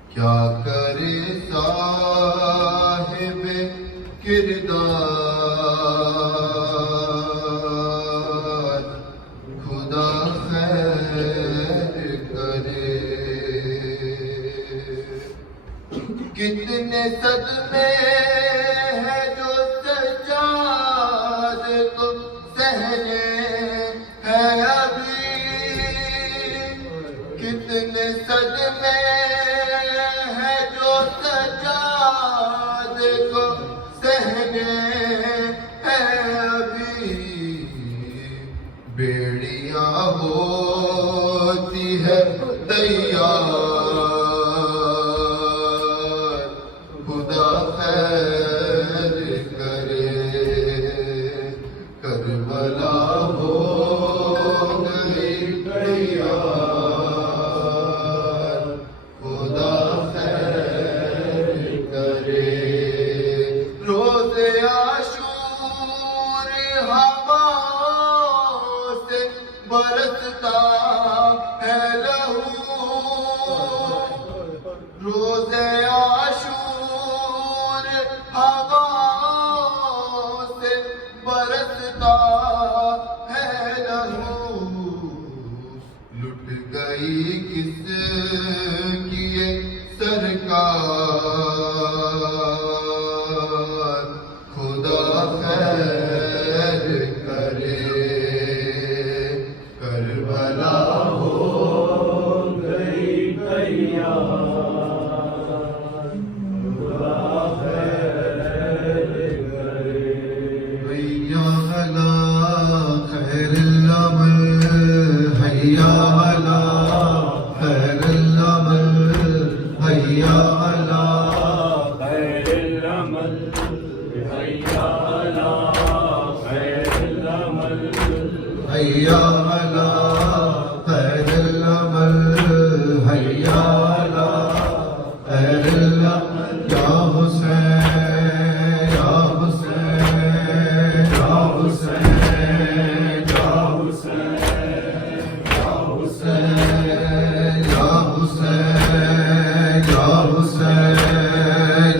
کیا کرے صاحب کردار، خدا خیر کرے. کتنے صدمے ہیں جو سجاد کو سہنے ہیں ابھی، کتنے صدمے ہیں جو سجاد کو سہنے ہیں ابھی، بیڑیاں ہوتی ہے تیار، خدا خیر کرے، کربلا ہو گئی تیار، خدا خیر کرے، روز عاشور ہوا سے برستا ہے لہو، روز عاشور ہوا سے برستا ہے لہو، لٹ گئی کس کی یہ سرکار، خدا خیر کرے، کربلا ہو گئی تیار، خدا خیر کرے، حیا علی خیر العمل، حیا علی خیر العمل، حیا علی خیر العمل، حیا علی خیر العمل، حیا علی خیر العمل، حیا علی خیر العمل، یا حسین یا حسین یا حسین یا حسین یا حسین یا حسین یا حسین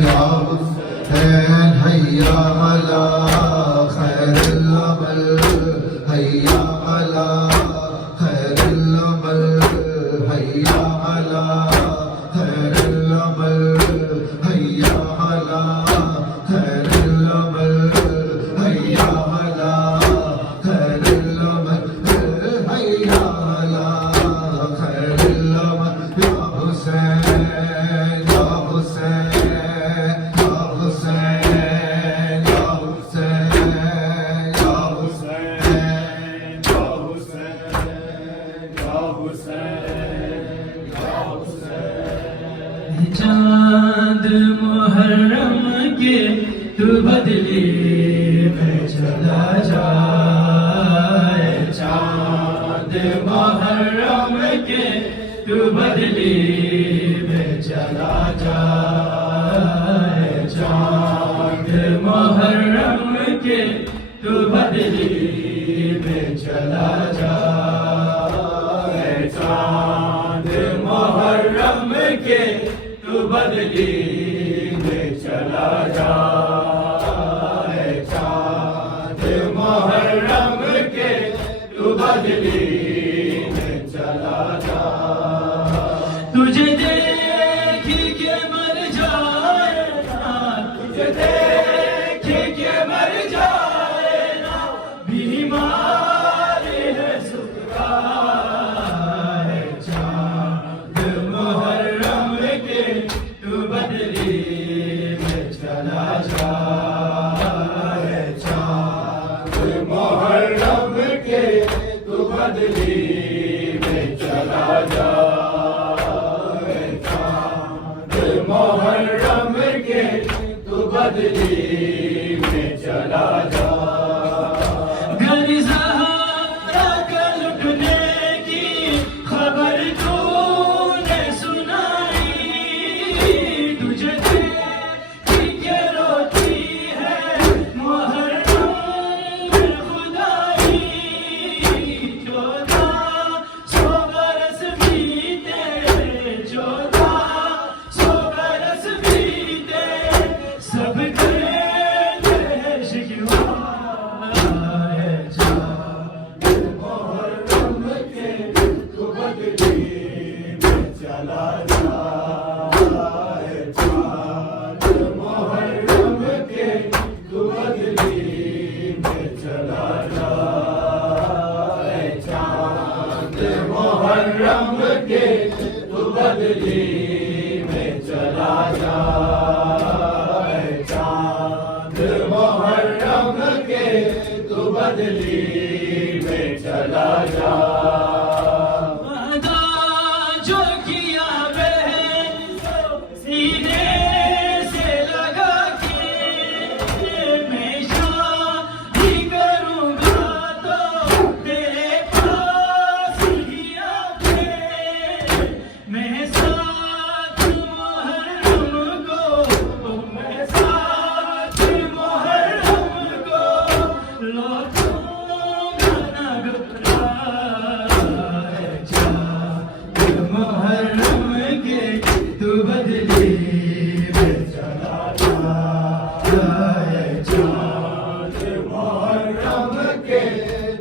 یا حسین، حیا علی خیر العمل، حیا علی خیر العمل، حیا علی خیر العمل، حیا علی خیر العمل، حیا علی خیر العمل، حیا علی خیر العمل، یا حسین یا حسین یا حسین یا حسین یا حسین یا حسین یا حسین یا حسین، چاند محرم کے تو بدلی میں چلا جائے، چاند محرم کے تو بدلی میں چلا جائے، چاند محرم کے تو بدلی میں چلا جائے، چاند محرم کے تو بدلی میں چلا جائے، چاند محرم کے تو بدلی میں چلا جائے، تجھے دیکھ کے مر جائے نا، تجھے دیکھ کے مر جائے نا، بیمار ہے سکار ہے، چاند محرم کے تو بدلی میں چلا جائے، چاند محرم کے تو بدلی میں چلا جائے، چاند محرم کے تو بدلی میں چلا جائے، گھر زہرا کا لٹنے کی خبر تو نے سنائی، تجھے دیکھ کے روتی ہے محرم خدائی، 1400 برس بیتے، 1400 برس بیتے، سب کرتے ہیں شکوہ ہے، چاند محرم کے تو بدلی میں چلا جائے، چاند کے تو بدلی میں چلا جا، اے چاند محرم کے تو بدلی میں چلا جا۔ وعدہ جو کیا بہن سینے سے لگا کے، میں شادی کروں گا تو تیرے پاس ہی آ کے، میں ساتھ محرم کو، میں ساتھ محرم کو لوٹوں گا نہ گھبرا، محرم کے تو بدلی میں چلا جا، چاند محرم کے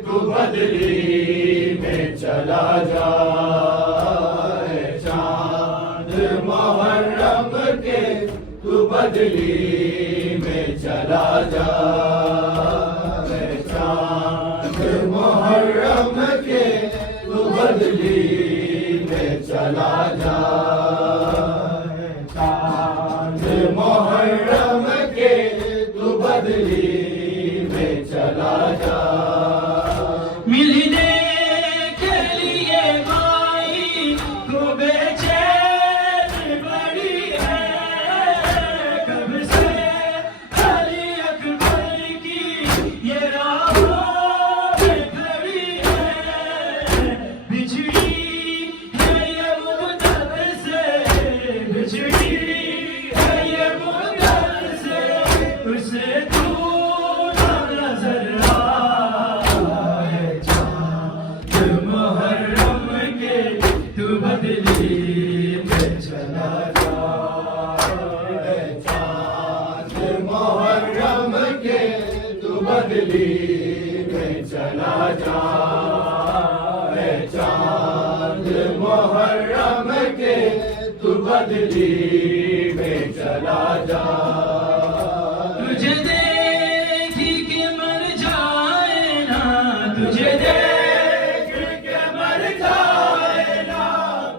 تو بدلی میں چلا جا، اے چاند محرم کے تو بدلی میں چلا جا، اے چاند محرم کے تو بدلی میں چلا جا، اے چاند محرم کے تو بدلی میں چلا جا۔ ملنے کے لیے مائی کو بے چین بڑی ہے، کب سے علی اکبر کی یہ راہوں میں کھڑی ہے، بچھڑی ہے یہ مقدر سے، بچھڑی ہے یہ مقدر سے، اسے دور نہ نظر آئے، چاند محرم کے تو بدلی میں چلا جا، اے چاند محرم کے تو بدلی میں چلا جا، اے چاند محرم کے تو بدلی میں چلا جا۔ تجھے دیکھ کے مر جائے نا، تجھے دیکھ کے مر جائے نا،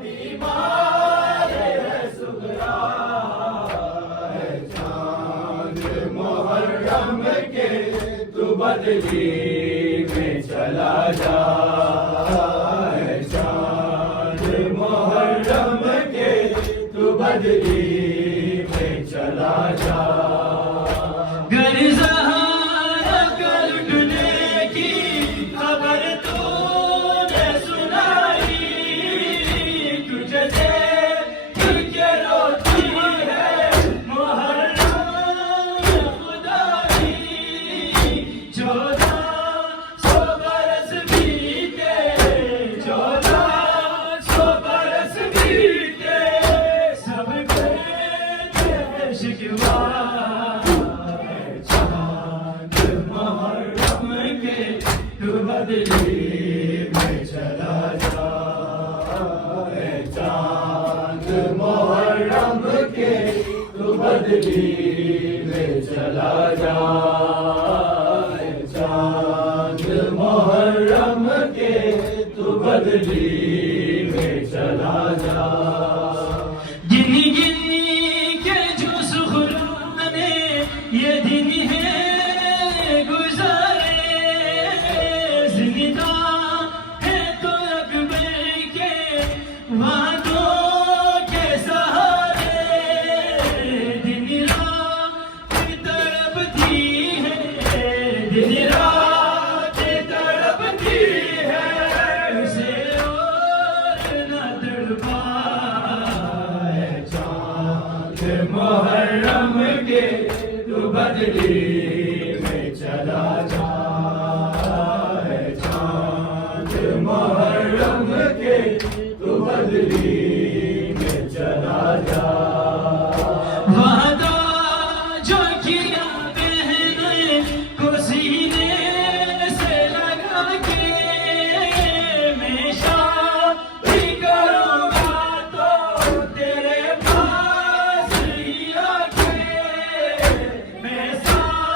بیمار ہے سغرا، اے چاند محرم کے تو بدلی میں چلا جا، اے چاند محرم کے تو بدلی میں چلا جا۔ گر زہرا کا لٹنے کی خبر تو نے سنائی، تجھے دیکھ کے روتی ہے محرم خدائی، 1400 برس بیتے، 1400 برس بیتے، سب کے شکوا، چاند محرم کے تو بدلی میں چلا جا، اے چاند محرم کے تو بدلی میں چلا جا، اے چاند محرم کے تو بدلی میں چلا جا۔ گنی گنی کے جو سخرانے یہ دن ہے گزارے، زندہ ہے تو اکبر کے وعدوں کے سہارے، دن رات تڑپتی ہے، دن رات تڑپتی ہے، اسے اور نہ تڑپا، چاند محرم کے تو بدلی میں چلا جا، اے چاند محرم کے تو بدلی میں چلا جا۔ وعدہ جو کیا بہن کو سینے سے لگا کے، میں شادی کروں گا تو تیرے پاس ہی آ کے، میں ساتھ